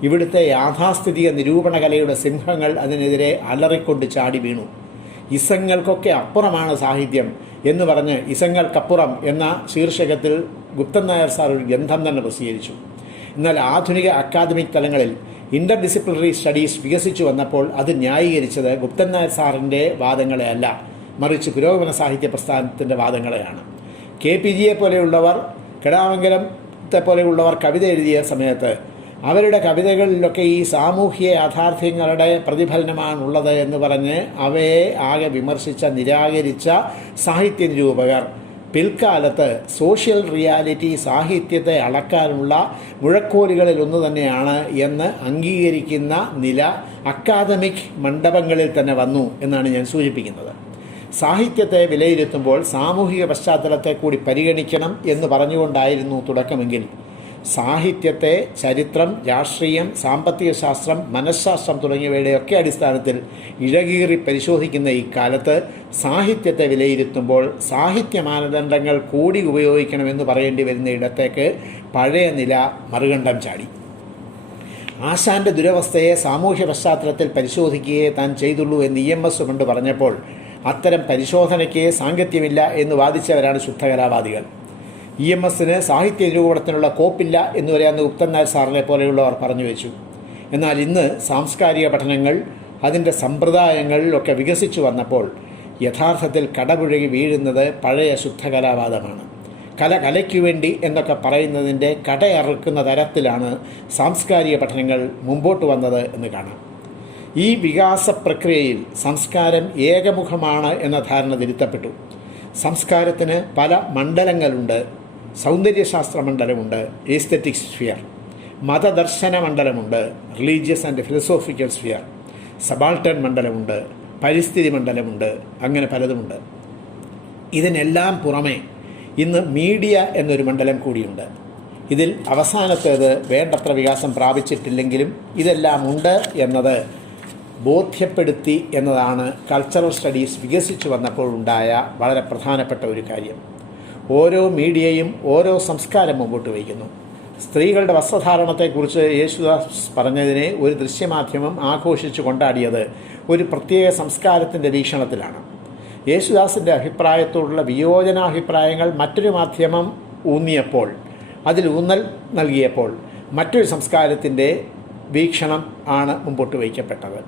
ഇവിടുത്തെ യാഥാസ്ഥിതിക നിരൂപണ കലയുടെ സിംഹങ്ങൾ അതിനെതിരെ അലറിക്കൊണ്ട് ചാടി വീണു. ഇസങ്ങൾക്കൊക്കെ അപ്പുറമാണ് സാഹിത്യം എന്ന് പറഞ്ഞ് ഇസങ്ങൾക്കപ്പുറം എന്ന ശീർഷകത്തിൽ ഗുപ്തൻ നായർ സാർ ഒരു ഗ്രന്ഥം തന്നെ പ്രസിദ്ധീകരിച്ചു. എന്നാൽ ആധുനിക അക്കാദമിക് തലങ്ങളിൽ ഇൻ്റർ ഡിസിപ്ലിനറി സ്റ്റഡീസ് വികസിച്ചു വന്നപ്പോൾ അത് ന്യായീകരിച്ചത് ഗുപ്തൻ നായർ സാറിൻ്റെ വാദങ്ങളെ അല്ല, മറിച്ച് പുരോഗമന സാഹിത്യ പ്രസ്ഥാനത്തിൻ്റെ വാദങ്ങളെയാണ്. KPG പോലെയുള്ളവർ, കിടാമംഗലത്തെ പോലെയുള്ളവർ കവിത എഴുതിയ സമയത്ത് അവരുടെ കവിതകളിലൊക്കെ ഈ സാമൂഹ്യ യാഥാർത്ഥ്യങ്ങളുടെ പ്രതിഫലനമാണുള്ളത് എന്ന് പറഞ്ഞ് അവയെ ആകെ വിമർശിച്ച, നിരാകരിച്ച സാഹിത്യ നിരൂപകർ പിൽക്കാലത്ത് സോഷ്യൽ റിയാലിറ്റി സാഹിത്യത്തെ അളക്കാനുള്ള മുഴക്കോലുകളിൽ ഒന്ന് തന്നെയാണ് എന്ന് അംഗീകരിക്കുന്ന നില അക്കാദമിക് മണ്ഡപങ്ങളിൽ തന്നെ വന്നു എന്നാണ് ഞാൻ സൂചിപ്പിക്കുന്നത്. സാഹിത്യത്തെ വിലയിരുത്തുമ്പോൾ സാമൂഹിക പശ്ചാത്തലത്തെ കൂടി പരിഗണിക്കണം എന്ന് പറഞ്ഞുകൊണ്ടായിരുന്നു തുടക്കമെങ്കിൽ സാഹിത്യത്തെ ചരിത്രം, രാഷ്ട്രീയം, സാമ്പത്തിക ശാസ്ത്രം, മനഃശാസ്ത്രം തുടങ്ങിയവയുടെയൊക്കെ അടിസ്ഥാനത്തിൽ ഇഴകീറി പരിശോധിക്കുന്ന ഇക്കാലത്ത് സാഹിത്യത്തെ വിലയിരുത്തുമ്പോൾ സാഹിത്യ മാനദണ്ഡങ്ങൾ കൂടി ഉപയോഗിക്കണമെന്ന് പറയേണ്ടി വരുന്ന ഇടത്തേക്ക് പഴയ നില മറുകണ്ഠം ചാടി. ആശാന്റെ ദുരവസ്ഥയെ സാമൂഹ്യ പശ്ചാത്തലത്തിൽ പരിശോധിക്കുകയെ താൻ ചെയ്തുള്ളൂ എന്ന് EMS കൊണ്ട് പറഞ്ഞപ്പോൾ അത്തരം പരിശോധനയ്ക്ക് സാങ്കത്യമില്ല എന്ന് വാദിച്ചവരാണ് ശുദ്ധകലാവാദികൾ. EMSന് സാഹിത്യ നിരൂപണത്തിനുള്ള കോപ്പില്ല എന്ന് വരെ അന്ന് ഗുപ്തൻ നായർ സാറിനെ പോലെയുള്ളവർ പറഞ്ഞു വെച്ചു. എന്നാൽ ഇന്ന് സാംസ്കാരിക പഠനങ്ങൾ അതിൻ്റെ സമ്പ്രദായങ്ങളിലൊക്കെ വികസിച്ചു വന്നപ്പോൾ യഥാർത്ഥത്തിൽ കടപുഴകി വീഴുന്നത് പഴയ ശുദ്ധകലാവാദമാണ്. കലയ്ക്കു വേണ്ടി എന്നൊക്കെ പറയുന്നതിൻ്റെ കടയറുക്കുന്ന തരത്തിലാണ് സാംസ്കാരിക പഠനങ്ങൾ മുമ്പോട്ട് വന്നത് എന്ന് കാണാം. ഈ വികാസ പ്രക്രിയയിൽ സംസ്കാരം ഏകമുഖമാണ് എന്ന ധാരണ തിരുത്തപ്പെട്ടു. സംസ്കാരത്തിന് പല മണ്ഡലങ്ങളുണ്ട്. സൗന്ദര്യശാസ്ത്ര മണ്ഡലമുണ്ട്, എസ്തെറ്റിക് സ്ഫിയർ. മതദർശന മണ്ഡലമുണ്ട്, religious and philosophical sphere. Subaltern മണ്ഡലമുണ്ട്, പരിസ്ഥിതി മണ്ഡലമുണ്ട്, അങ്ങനെ പലതുമുണ്ട്. ഇതിനെല്ലാം പുറമെ ഇന്ന് മീഡിയ എന്നൊരു മണ്ഡലം കൂടിയുണ്ട്. ഇതിൽ അവസാനത്തേത് വേണ്ടത്ര വികാസം പ്രാപിച്ചിട്ടില്ലെങ്കിലും ഇതെല്ലാം ഉണ്ട് എന്നത് ബോധ്യപ്പെടുത്തി എന്നതാണ് കൾച്ചറൽ സ്റ്റഡീസ് വികസിച്ചു വന്നപ്പോഴുണ്ടായ വളരെ പ്രധാനപ്പെട്ട ഒരു കാര്യം. ഓരോ മീഡിയയും ഓരോ സംസ്കാരം മുമ്പോട്ട് വയ്ക്കുന്നു. സ്ത്രീകളുടെ വസ്ത്രധാരണത്തെക്കുറിച്ച് യേശുദാസ് പറഞ്ഞതിനെ ഒരു ദൃശ്യമാധ്യമം ആഘോഷിച്ചു കൊണ്ടാടിയത് ഒരു പ്രത്യേക സംസ്കാരത്തിൻ്റെ വീക്ഷണത്തിലാണ്. യേശുദാസിൻ്റെ അഭിപ്രായത്തോടുള്ള വിയോജനാഭിപ്രായങ്ങൾ മറ്റൊരു മാധ്യമം ഊന്നിയപ്പോൾ, അതിൽ ഊന്നൽ നൽകിയപ്പോൾ മറ്റൊരു സംസ്കാരത്തിൻ്റെ വീക്ഷണം ആണ് മുമ്പോട്ട് വയ്ക്കപ്പെട്ടത്.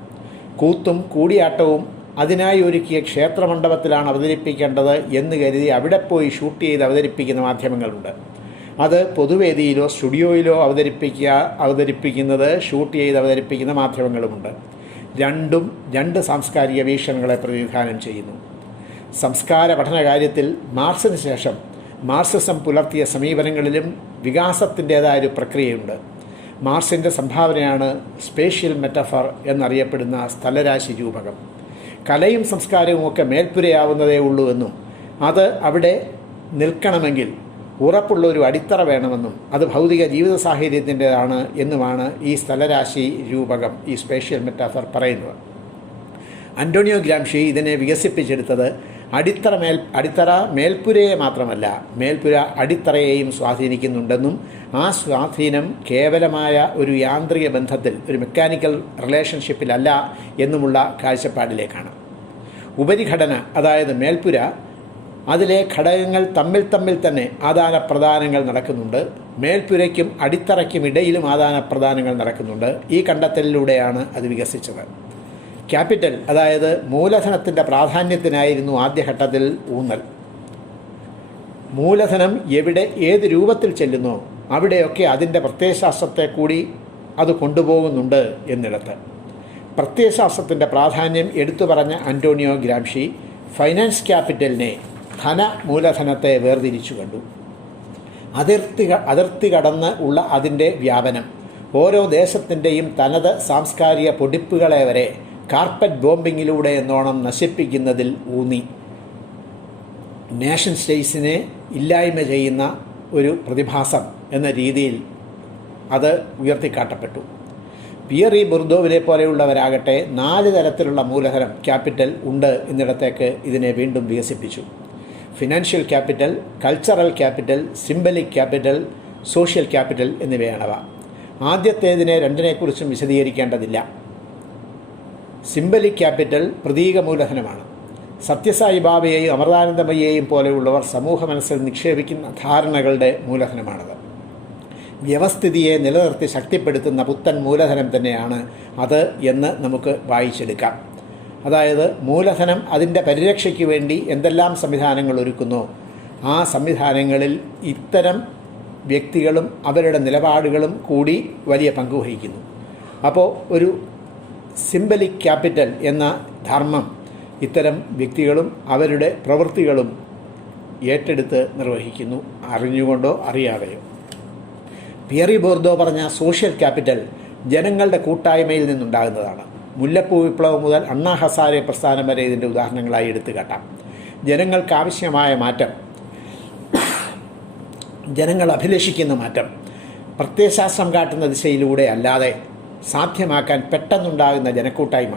കൂത്തും കൂടിയാട്ടവും അതിനായി ഒരുക്കിയ ക്ഷേത്രമണ്ഡപത്തിലാണ് അവതരിപ്പിക്കേണ്ടത് എന്ന് കരുതി അവിടെ പോയി ഷൂട്ട് ചെയ്ത് അവതരിപ്പിക്കുന്ന മാധ്യമങ്ങളുണ്ട്. അത് പൊതുവേദിയിലോ സ്റ്റുഡിയോയിലോ അവതരിപ്പിക്കുന്നത് ഷൂട്ട് ചെയ്ത് അവതരിപ്പിക്കുന്ന മാധ്യമങ്ങളുമുണ്ട്. രണ്ടും രണ്ട് സാംസ്കാരിക വീക്ഷണങ്ങളെ പ്രതിനിധാനം ചെയ്യുന്നു. സംസ്കാര പഠന കാര്യത്തിൽ മാർക്സിന് ശേഷം മാർക്സിസം പുലർത്തിയ സമീപനങ്ങളിലും വികാസത്തിൻ്റേതായൊരു പ്രക്രിയയുണ്ട്. മാർക്സിൻ്റെ സംഭാവനയാണ് സ്പേഷ്യൽ മെറ്റഫർ എന്നറിയപ്പെടുന്ന സ്ഥലരാശി രൂപകം. കലയും സംസ്കാരവും ഒക്കെ മേൽപ്പുരയാവുന്നതേ ഉള്ളൂ എന്നും അത് അവിടെ നിൽക്കണമെങ്കിൽ ഉറപ്പുള്ള ഒരു അടിത്തറ വേണമെന്നും അത് ഭൗതിക ജീവിത സാഹചര്യത്തിൻ്റെതാണ് എന്നുമാണ് ഈ സ്ഥലരാശി രൂപകം, ഈ സ്പേഷ്യൽ മെറ്റാഫർ പറയുന്നത്. അന്റോണിയോ ഗ്രാംഷി ഇതിനെ വികസിപ്പിച്ചെടുത്തത് അടിത്തറ മേൽപ്പുരയെ മാത്രമല്ല, മേൽപ്പുര അടിത്തറയെയും സ്വാധീനിക്കുന്നുണ്ടെന്നും ആ സ്വാധീനം കേവലമായ ഒരു യാന്ത്രിക ബന്ധത്തിൽ, ഒരു മെക്കാനിക്കൽ റിലേഷൻഷിപ്പിലല്ല എന്നുമുള്ള കാഴ്ചപ്പാടിലേക്കാണ്. ഉപരിഘടന, അതായത് മേൽപ്പുര, അതിലെ ഘടകങ്ങൾ തമ്മിൽ തന്നെ ആദാനപ്രദാനങ്ങൾ നടക്കുന്നുണ്ട്. മേൽപ്പുരയ്ക്കും അടിത്തറയ്ക്കും ഇടയിലും ആദാനപ്രദാനങ്ങൾ നടക്കുന്നുണ്ട്. ഈ കണ്ടെത്തലിലൂടെയാണ് അത് വികസിച്ചത്. ക്യാപിറ്റൽ, അതായത് മൂലധനത്തിൻ്റെ പ്രാധാന്യത്തിനായിരുന്നു ആദ്യഘട്ടത്തിൽ ഊന്നൽ. മൂലധനം എവിടെ ഏത് രൂപത്തിൽ ചെല്ലുന്നോ അവിടെയൊക്കെ അതിൻ്റെ പ്രത്യയശാസ്ത്രത്തെ കൂടി അത് കൊണ്ടുപോകുന്നുണ്ട് എന്നിടത്ത്. പ്രത്യയശാസ്ത്രത്തിൻ്റെ പ്രാധാന്യം എടുത്തു പറഞ്ഞ അന്റോണിയോ ഗ്രാംഷി ഫൈനാൻസ് ക്യാപിറ്റലിനെ, ധന മൂലധനത്തെ വേർതിരിച്ചു കണ്ടു. അതിർത്തി കടന്ന് ഉള്ള അതിൻ്റെ വ്യാപനം ഓരോ ദേശത്തിൻ്റെയും തനത് സാംസ്കാരിക പൊടിപ്പുകളെ വരെ കാർപ്പറ്റ് ബോംബിങ്ങിലൂടെ എന്നോണം നശിപ്പിക്കുന്നതിൽ ഊന്നി. നേഷൻ സ്റ്റേറ്റ്സിനെ ഇല്ലായ്മ ചെയ്യുന്ന ഒരു പ്രതിഭാസം എന്ന രീതിയിൽ അത് ഉയർത്തിക്കാട്ടപ്പെട്ടു. പിയറി ബുർദോവിനെ പോലെയുള്ളവരാകട്ടെ 4 തരത്തിലുള്ള മൂലധനം, ക്യാപിറ്റൽ ഉണ്ട് എന്നിടത്തേക്ക് ഇതിനെ വീണ്ടും വികസിപ്പിച്ചു. Financial capital, cultural capital, symbolic capital, social capital എന്നിവയാണവ. ആദ്യത്തേതിനെ രണ്ടിനെക്കുറിച്ചും വിശദീകരിക്കേണ്ടതില്ല. സിംബലിക് ക്യാപിറ്റൽ പ്രതീക മൂലധനമാണ്. സത്യസായി ബാബയെയും അമൃതാനന്ദമയെയും പോലെയുള്ളവർ സമൂഹ മനസ്സിൽ നിക്ഷേപിക്കുന്ന ധാരണകളുടെ മൂലധനമാണത്. വ്യവസ്ഥിതിയെ നിലനിർത്തി ശക്തിപ്പെടുത്തുന്ന പുത്തൻ മൂലധനം തന്നെയാണ് അത് എന്ന് നമുക്ക് വായിച്ചെടുക്കാം. അതായത് മൂലധനം അതിൻ്റെ പരിരക്ഷയ്ക്ക് വേണ്ടി എന്തെല്ലാം സംവിധാനങ്ങൾ ഒരുക്കുന്നോ ആ സംവിധാനങ്ങളിൽ ഇത്തരം വ്യക്തികളും അവരുടെ നിലപാടുകളും കൂടി വലിയ പങ്കുവഹിക്കുന്നു. അപ്പോൾ ഒരു സിംബലിക് ക്യാപിറ്റൽ എന്ന ധർമ്മം ഇത്തരം വ്യക്തികളും അവരുടെ പ്രവൃത്തികളും ഏറ്റെടുത്ത് നിർവഹിക്കുന്നു, അറിഞ്ഞുകൊണ്ടോ അറിയാതെയോ. പിയറി ബോർദോ പറഞ്ഞ സോഷ്യൽ ക്യാപിറ്റൽ ജനങ്ങളുടെ കൂട്ടായ്മയിൽ നിന്നുണ്ടാകുന്നതാണ്. മുല്ലപ്പൂ വിപ്ലവം മുതൽ അണ്ണാ ഹസാരെ പ്രസ്ഥാനം വരെ ഇതിൻ്റെ ഉദാഹരണങ്ങളായി എടുത്തു കാട്ടാം. ജനങ്ങൾക്കാവശ്യമായ മാറ്റം, ജനങ്ങൾ അഭിലഷിക്കുന്ന മാറ്റം പ്രത്യയശാസ്ത്രം കാട്ടുന്ന ദിശയിലൂടെ അല്ലാതെ സാധ്യമാക്കാൻ പെട്ടെന്നുണ്ടാകുന്ന ജനക്കൂട്ടായ്മ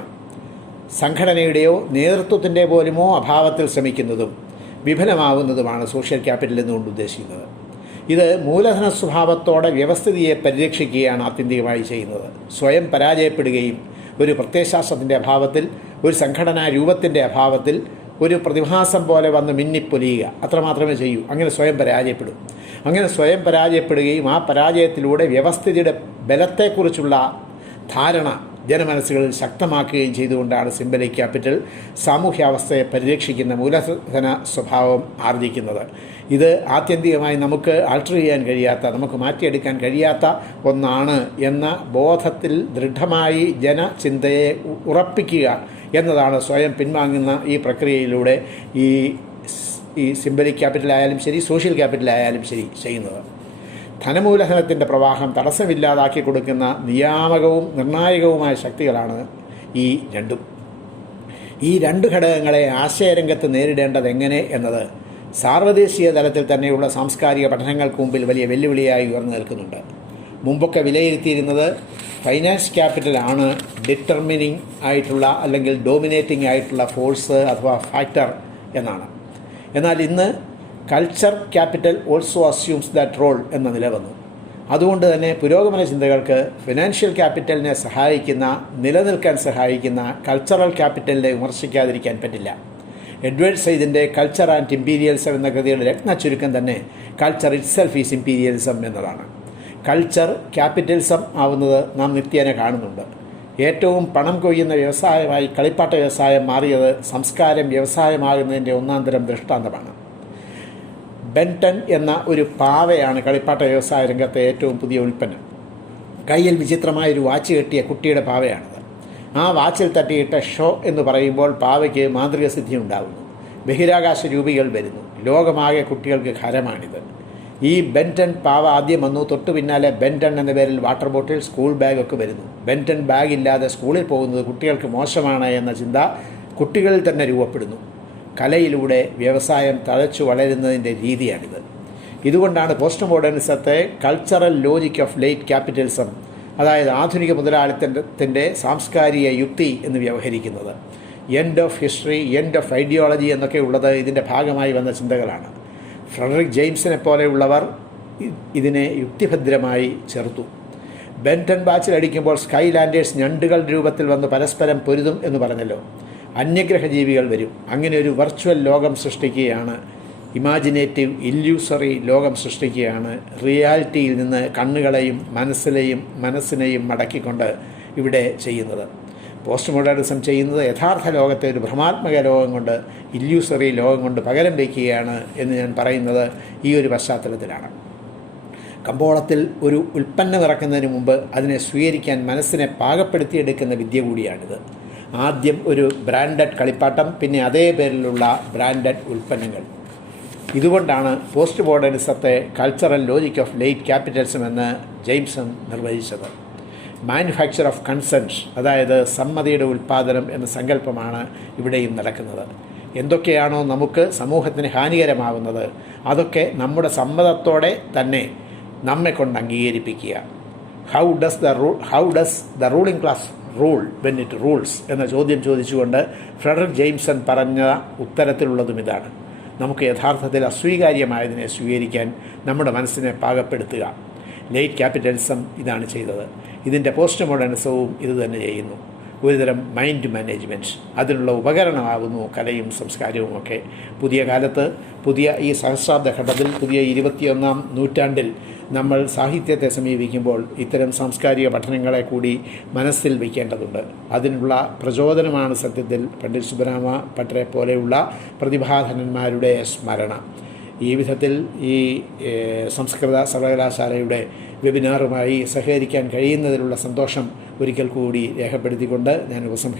സംഘടനയുടെയോ നേതൃത്വത്തിൻ്റെ പോലുമോ അഭാവത്തിൽ ശ്രമിക്കുന്നതും വിഫലമാവുന്നതുമാണ് സോഷ്യൽ ക്യാപിറ്റൽ എന്നുകൊണ്ട് ഉദ്ദേശിക്കുന്നത്. ഇത് മൂലധന സ്വഭാവത്തോടെ വ്യവസ്ഥിതിയെ പരിരക്ഷിക്കുകയാണ് ആത്യന്തികമായി ചെയ്യുന്നത്. സ്വയം പരാജയപ്പെടുകയും ഒരു പ്രത്യയശാസ്ത്രത്തിൻ്റെ അഭാവത്തിൽ, ഒരു സംഘടനാ രൂപത്തിൻ്റെ അഭാവത്തിൽ ഒരു പ്രതിഭാസം പോലെ വന്ന് മിന്നിപ്പൊലിയുക, അത്രമാത്രമേ ചെയ്യൂ. അങ്ങനെ സ്വയം പരാജയപ്പെടും. അങ്ങനെ സ്വയം പരാജയപ്പെടുകയും ആ പരാജയത്തിലൂടെ വ്യവസ്ഥിതിയുടെ ബലത്തെക്കുറിച്ചുള്ള ധാരണ ജനമനസ്സുകളിൽ ശക്തമാക്കുകയും ചെയ്തുകൊണ്ടാണ് സിംബലിക് ക്യാപിറ്റൽ സാമൂഹ്യാവസ്ഥയെ പരിരക്ഷിക്കുന്ന മൂലധന സ്വഭാവം ആർജിക്കുന്നത്. ഇത് ആത്യന്തികമായി നമുക്ക് ആൾട്ടർ ചെയ്യാൻ കഴിയാത്ത, നമുക്ക് മാറ്റിയെടുക്കാൻ കഴിയാത്ത ഒന്നാണ് എന്ന ബോധത്തിൽ ദൃഢമായി ജനചിന്തയെ ഉറപ്പിക്കുക എന്നതാണ് സ്വയം പിൻവാങ്ങുന്ന ഈ പ്രക്രിയയിലൂടെ ഈ സിംബലിക് ക്യാപിറ്റലായാലും ശരി, സോഷ്യൽ ക്യാപിറ്റലായാലും ശരി ചെയ്യുന്നത്. ധനമൂലധനത്തിൻ്റെ പ്രവാഹം തടസ്സമില്ലാതാക്കി കൊടുക്കുന്ന നിയാമകവും നിർണായകവുമായ ശക്തികളാണ് ഈ രണ്ടും. ഈ രണ്ട് ഘടകങ്ങളെ ആശയരംഗത്ത് നേരിടേണ്ടത് എങ്ങനെ എന്നത് സാർവദേശീയ തലത്തിൽ തന്നെയുള്ള സാംസ്കാരിക പഠനങ്ങൾക്ക് മുമ്പിൽ വലിയ വെല്ലുവിളിയായി ഉയർന്നു നിൽക്കുന്നുണ്ട്. മുമ്പൊക്കെ വിലയിരുത്തിയിരുന്നത് ഫൈനാൻസ് ക്യാപിറ്റലാണ് ഡിറ്റർമിനിങ് ആയിട്ടുള്ള അല്ലെങ്കിൽ ഡോമിനേറ്റിംഗ് ആയിട്ടുള്ള ഫോഴ്സ് അഥവാ ഫാക്ടർ എന്നാണ്. എന്നാൽ ഇന്ന് culture capital also assumes that role എന്ന നില വന്നു. അതുകൊണ്ട് തന്നെ പുരോഗമന ചിന്തകൾക്ക് ഫിനാൻഷ്യൽ ക്യാപിറ്റലിനെ സഹായിക്കുന്ന, നിലനിൽക്കാൻ സഹായിക്കുന്ന കൾച്ചറൽ ക്യാപിറ്റലിനെ വിമർശിക്കാതിരിക്കാൻ പറ്റില്ല. എഡ്വേർഡ് സയ്യിദിൻ്റെ കൾച്ചർ ആൻഡ് ഇമ്പീരിയലിസം എന്ന കൃതിയുടെ രത്ന ചുരുക്കം തന്നെ കൾച്ചർ ഇറ്റ്സെൽഫ് ഈസ് ഇമ്പീരിയലിസം എന്നതാണ്. കൾച്ചർ ക്യാപിറ്റലിസം ആവുന്നത് നാം നിത്യേന കാണുന്നുണ്ട്. ഏറ്റവും പണം കൊയ്യുന്ന വ്യവസായമായി കളിപ്പാട്ട വ്യവസായം മാറിയത് സംസ്കാരം വ്യവസായമാകുന്നതിൻ്റെ ഒന്നാന്തരം ദൃഷ്ടാന്തമാണ്. ബെൻടൺ എന്ന ഒരു പാവയാണ് കളിപ്പാട്ട വ്യവസായ രംഗത്തെ ഏറ്റവും പുതിയ ഉൽപ്പന്നം. കയ്യിൽ വിചിത്രമായൊരു വാച്ച് കെട്ടിയ കുട്ടിയുടെ പാവയാണിത്. ആ വാച്ചിൽ തട്ടിയിട്ട ഷോ എന്ന് പറയുമ്പോൾ പാവയ്ക്ക് മാന്ത്രിക സിദ്ധി ഉണ്ടാകുന്നു. ബഹിരാകാശ രൂപികൾ വരുന്നു. ലോകമാകെ കുട്ടികൾക്ക് ഹരമാണിത്. ഈ ബെൻടൺ പാവ ആദ്യം വന്നു. തൊട്ടു പിന്നാലെ ബെൻടൺ എന്ന പേരിൽ വാട്ടർ ബോട്ടിൽ, സ്കൂൾ ബാഗൊക്കെ വരുന്നു. ബെൻടൺ ബാഗ് ഇല്ലാതെ സ്കൂളിൽ പോകുന്നത് കുട്ടികൾക്ക് മോശമാണ് എന്ന ചിന്ത കുട്ടികളിൽ തന്നെ രൂപപ്പെടുന്നു. കലയിലൂടെ വ്യവസായം തഴച്ചു വളരുന്നതിൻ്റെ രീതിയാണിത്. ഇതുകൊണ്ടാണ് പോസ്റ്റ് മോഡേണിസത്തെ cultural logic of late capitalism, അതായത് ആധുനിക മുതലാളിത്തത്തിൻ്റെ സാംസ്കാരിക യുക്തി എന്ന് വ്യവഹരിക്കുന്നത്. End of history, end of ideology എന്നൊക്കെ ഉള്ളത് ഇതിൻ്റെ ഭാഗമായി വന്ന ചിന്തകളാണ്. ഫ്രെഡറിക് ജെയിംസിനെ പോലെയുള്ളവർ ഇതിനെ യുക്തിഭദ്രമായി ചേർത്തു. ബെൻടൺ ബാച്ചിലടിക്കുമ്പോൾ സ്കൈ ലാൻഡേഴ്സ് ഞണ്ടുകൾ രൂപത്തിൽ വന്ന് പരസ്പരം പൊരുതും എന്ന് പറഞ്ഞല്ലോ. അന്യഗ്രഹ ജീവികൾ വരും. അങ്ങനെ ഒരു വെർച്വൽ ലോകം സൃഷ്ടിക്കുകയാണ്, ഇമാജിനേറ്റീവ് ഇല്യൂസറി ലോകം സൃഷ്ടിക്കുകയാണ്. റിയാലിറ്റിയിൽ നിന്ന് കണ്ണുകളെയും മനസ്സിനെയും മടക്കിക്കൊണ്ട് ഇവിടെ ചെയ്യുന്നത്. പോസ്റ്റ് മോഡേണിസം ചെയ്യുന്നത് യഥാർത്ഥ ലോകത്തെ ഒരു ഭ്രമാത്മക ലോകം കൊണ്ട്, ഇല്യൂസറി ലോകം കൊണ്ട് പകരം വയ്ക്കുകയാണ് എന്ന് ഞാൻ പറയുന്നത് ഈ ഒരു പശ്ചാത്തലത്തിലാണ്. കമ്പോളത്തിൽ ഒരു ഉൽപ്പന്നം ഇറക്കുന്നതിന് മുമ്പ് അതിനെ സ്വീകരിക്കാൻ മനസ്സിനെ പാകപ്പെടുത്തിയെടുക്കുന്ന വിദ്യ കൂടിയാണിത്. ആദ്യം ഒരു ബ്രാൻഡഡ് കളിപ്പാട്ടം, പിന്നെ അതേ പേരിലുള്ള ബ്രാൻഡഡ് ഉൽപ്പന്നങ്ങൾ. ഇതുകൊണ്ടാണ് പോസ്റ്റ് മോഡേണിസത്തെ cultural logic of late capitalism എന്ന് ജെയിംസൺ നിർവചിച്ചത്. മാനുഫാക്ചർ ഓഫ് കൺസെൻറ്റ്, അതായത് സമ്മതിയുടെ ഉൽപ്പാദനം എന്ന സങ്കല്പമാണ് ഇവിടെയും നടക്കുന്നത്. എന്തൊക്കെയാണോ നമുക്ക് സമൂഹത്തിന് ഹാനികരമാകുന്നത് അതൊക്കെ നമ്മുടെ സമ്മതത്തോടെ തന്നെ നമ്മെ കൊണ്ട് അംഗീകരിപ്പിക്കുക. How does the ruling class rule when it rules എന്ന ചോദ്യം ചോദിച്ചുകൊണ്ട് ഫ്രെഡറിക് ജെയിംസൺ പറഞ്ഞ ഉത്തരത്തിലുള്ളതും ഇതാണ്. നമുക്ക് യഥാർത്ഥത്തിൽ അസ്വീകാര്യമായതിനെ സ്വീകരിക്കാൻ നമ്മുടെ മനസ്സിനെ പാകപ്പെടുത്തുക. ലേറ്റ് ക്യാപിറ്റലിസം ഇതാണ് ചെയ്തത്. ഇതിൻ്റെ പോസ്റ്റ് മോഡേണിസവും ഇത് തന്നെ ചെയ്യുന്നു. ഒരുതരം മൈൻഡ് മാനേജ്മെൻറ്റ്, അതിനുള്ള ഉപകരണമാകുന്നു കലയും സംസ്കാരവുമൊക്കെ. പുതിയ കാലത്ത്, പുതിയ ഈ സഹസ്രാബ്ദ ഘട്ടത്തിൽ, പുതിയ 21ാം നൂറ്റാണ്ടിൽ നമ്മൾ സാഹിത്യത്തെ സമീപിക്കുമ്പോൾ ഇത്തരം സാംസ്കാരിക പഠനങ്ങളെ കൂടി മനസ്സിൽ വയ്ക്കേണ്ടതുണ്ട്. അതിനുള്ള പ്രചോദനമാണ് സത്യത്തിൽ പണ്ഡിറ്റ് സുബ്ബരാമ ഭട്ടരെ പോലെയുള്ള പ്രതിഭാധനന്മാരുടെ സ്മരണ. ഈ വിധത്തിൽ ഈ സംസ്കൃത സർവകലാശാലയുടെ വെബിനാറുമായി സഹകരിക്കാൻ കഴിയുന്നതിലുള്ള സന്തോഷം ഒരിക്കൽ കൂടി രേഖപ്പെടുത്തിക്കൊണ്ട് ഞാൻ ഉപസംഹരിക്കുന്നു.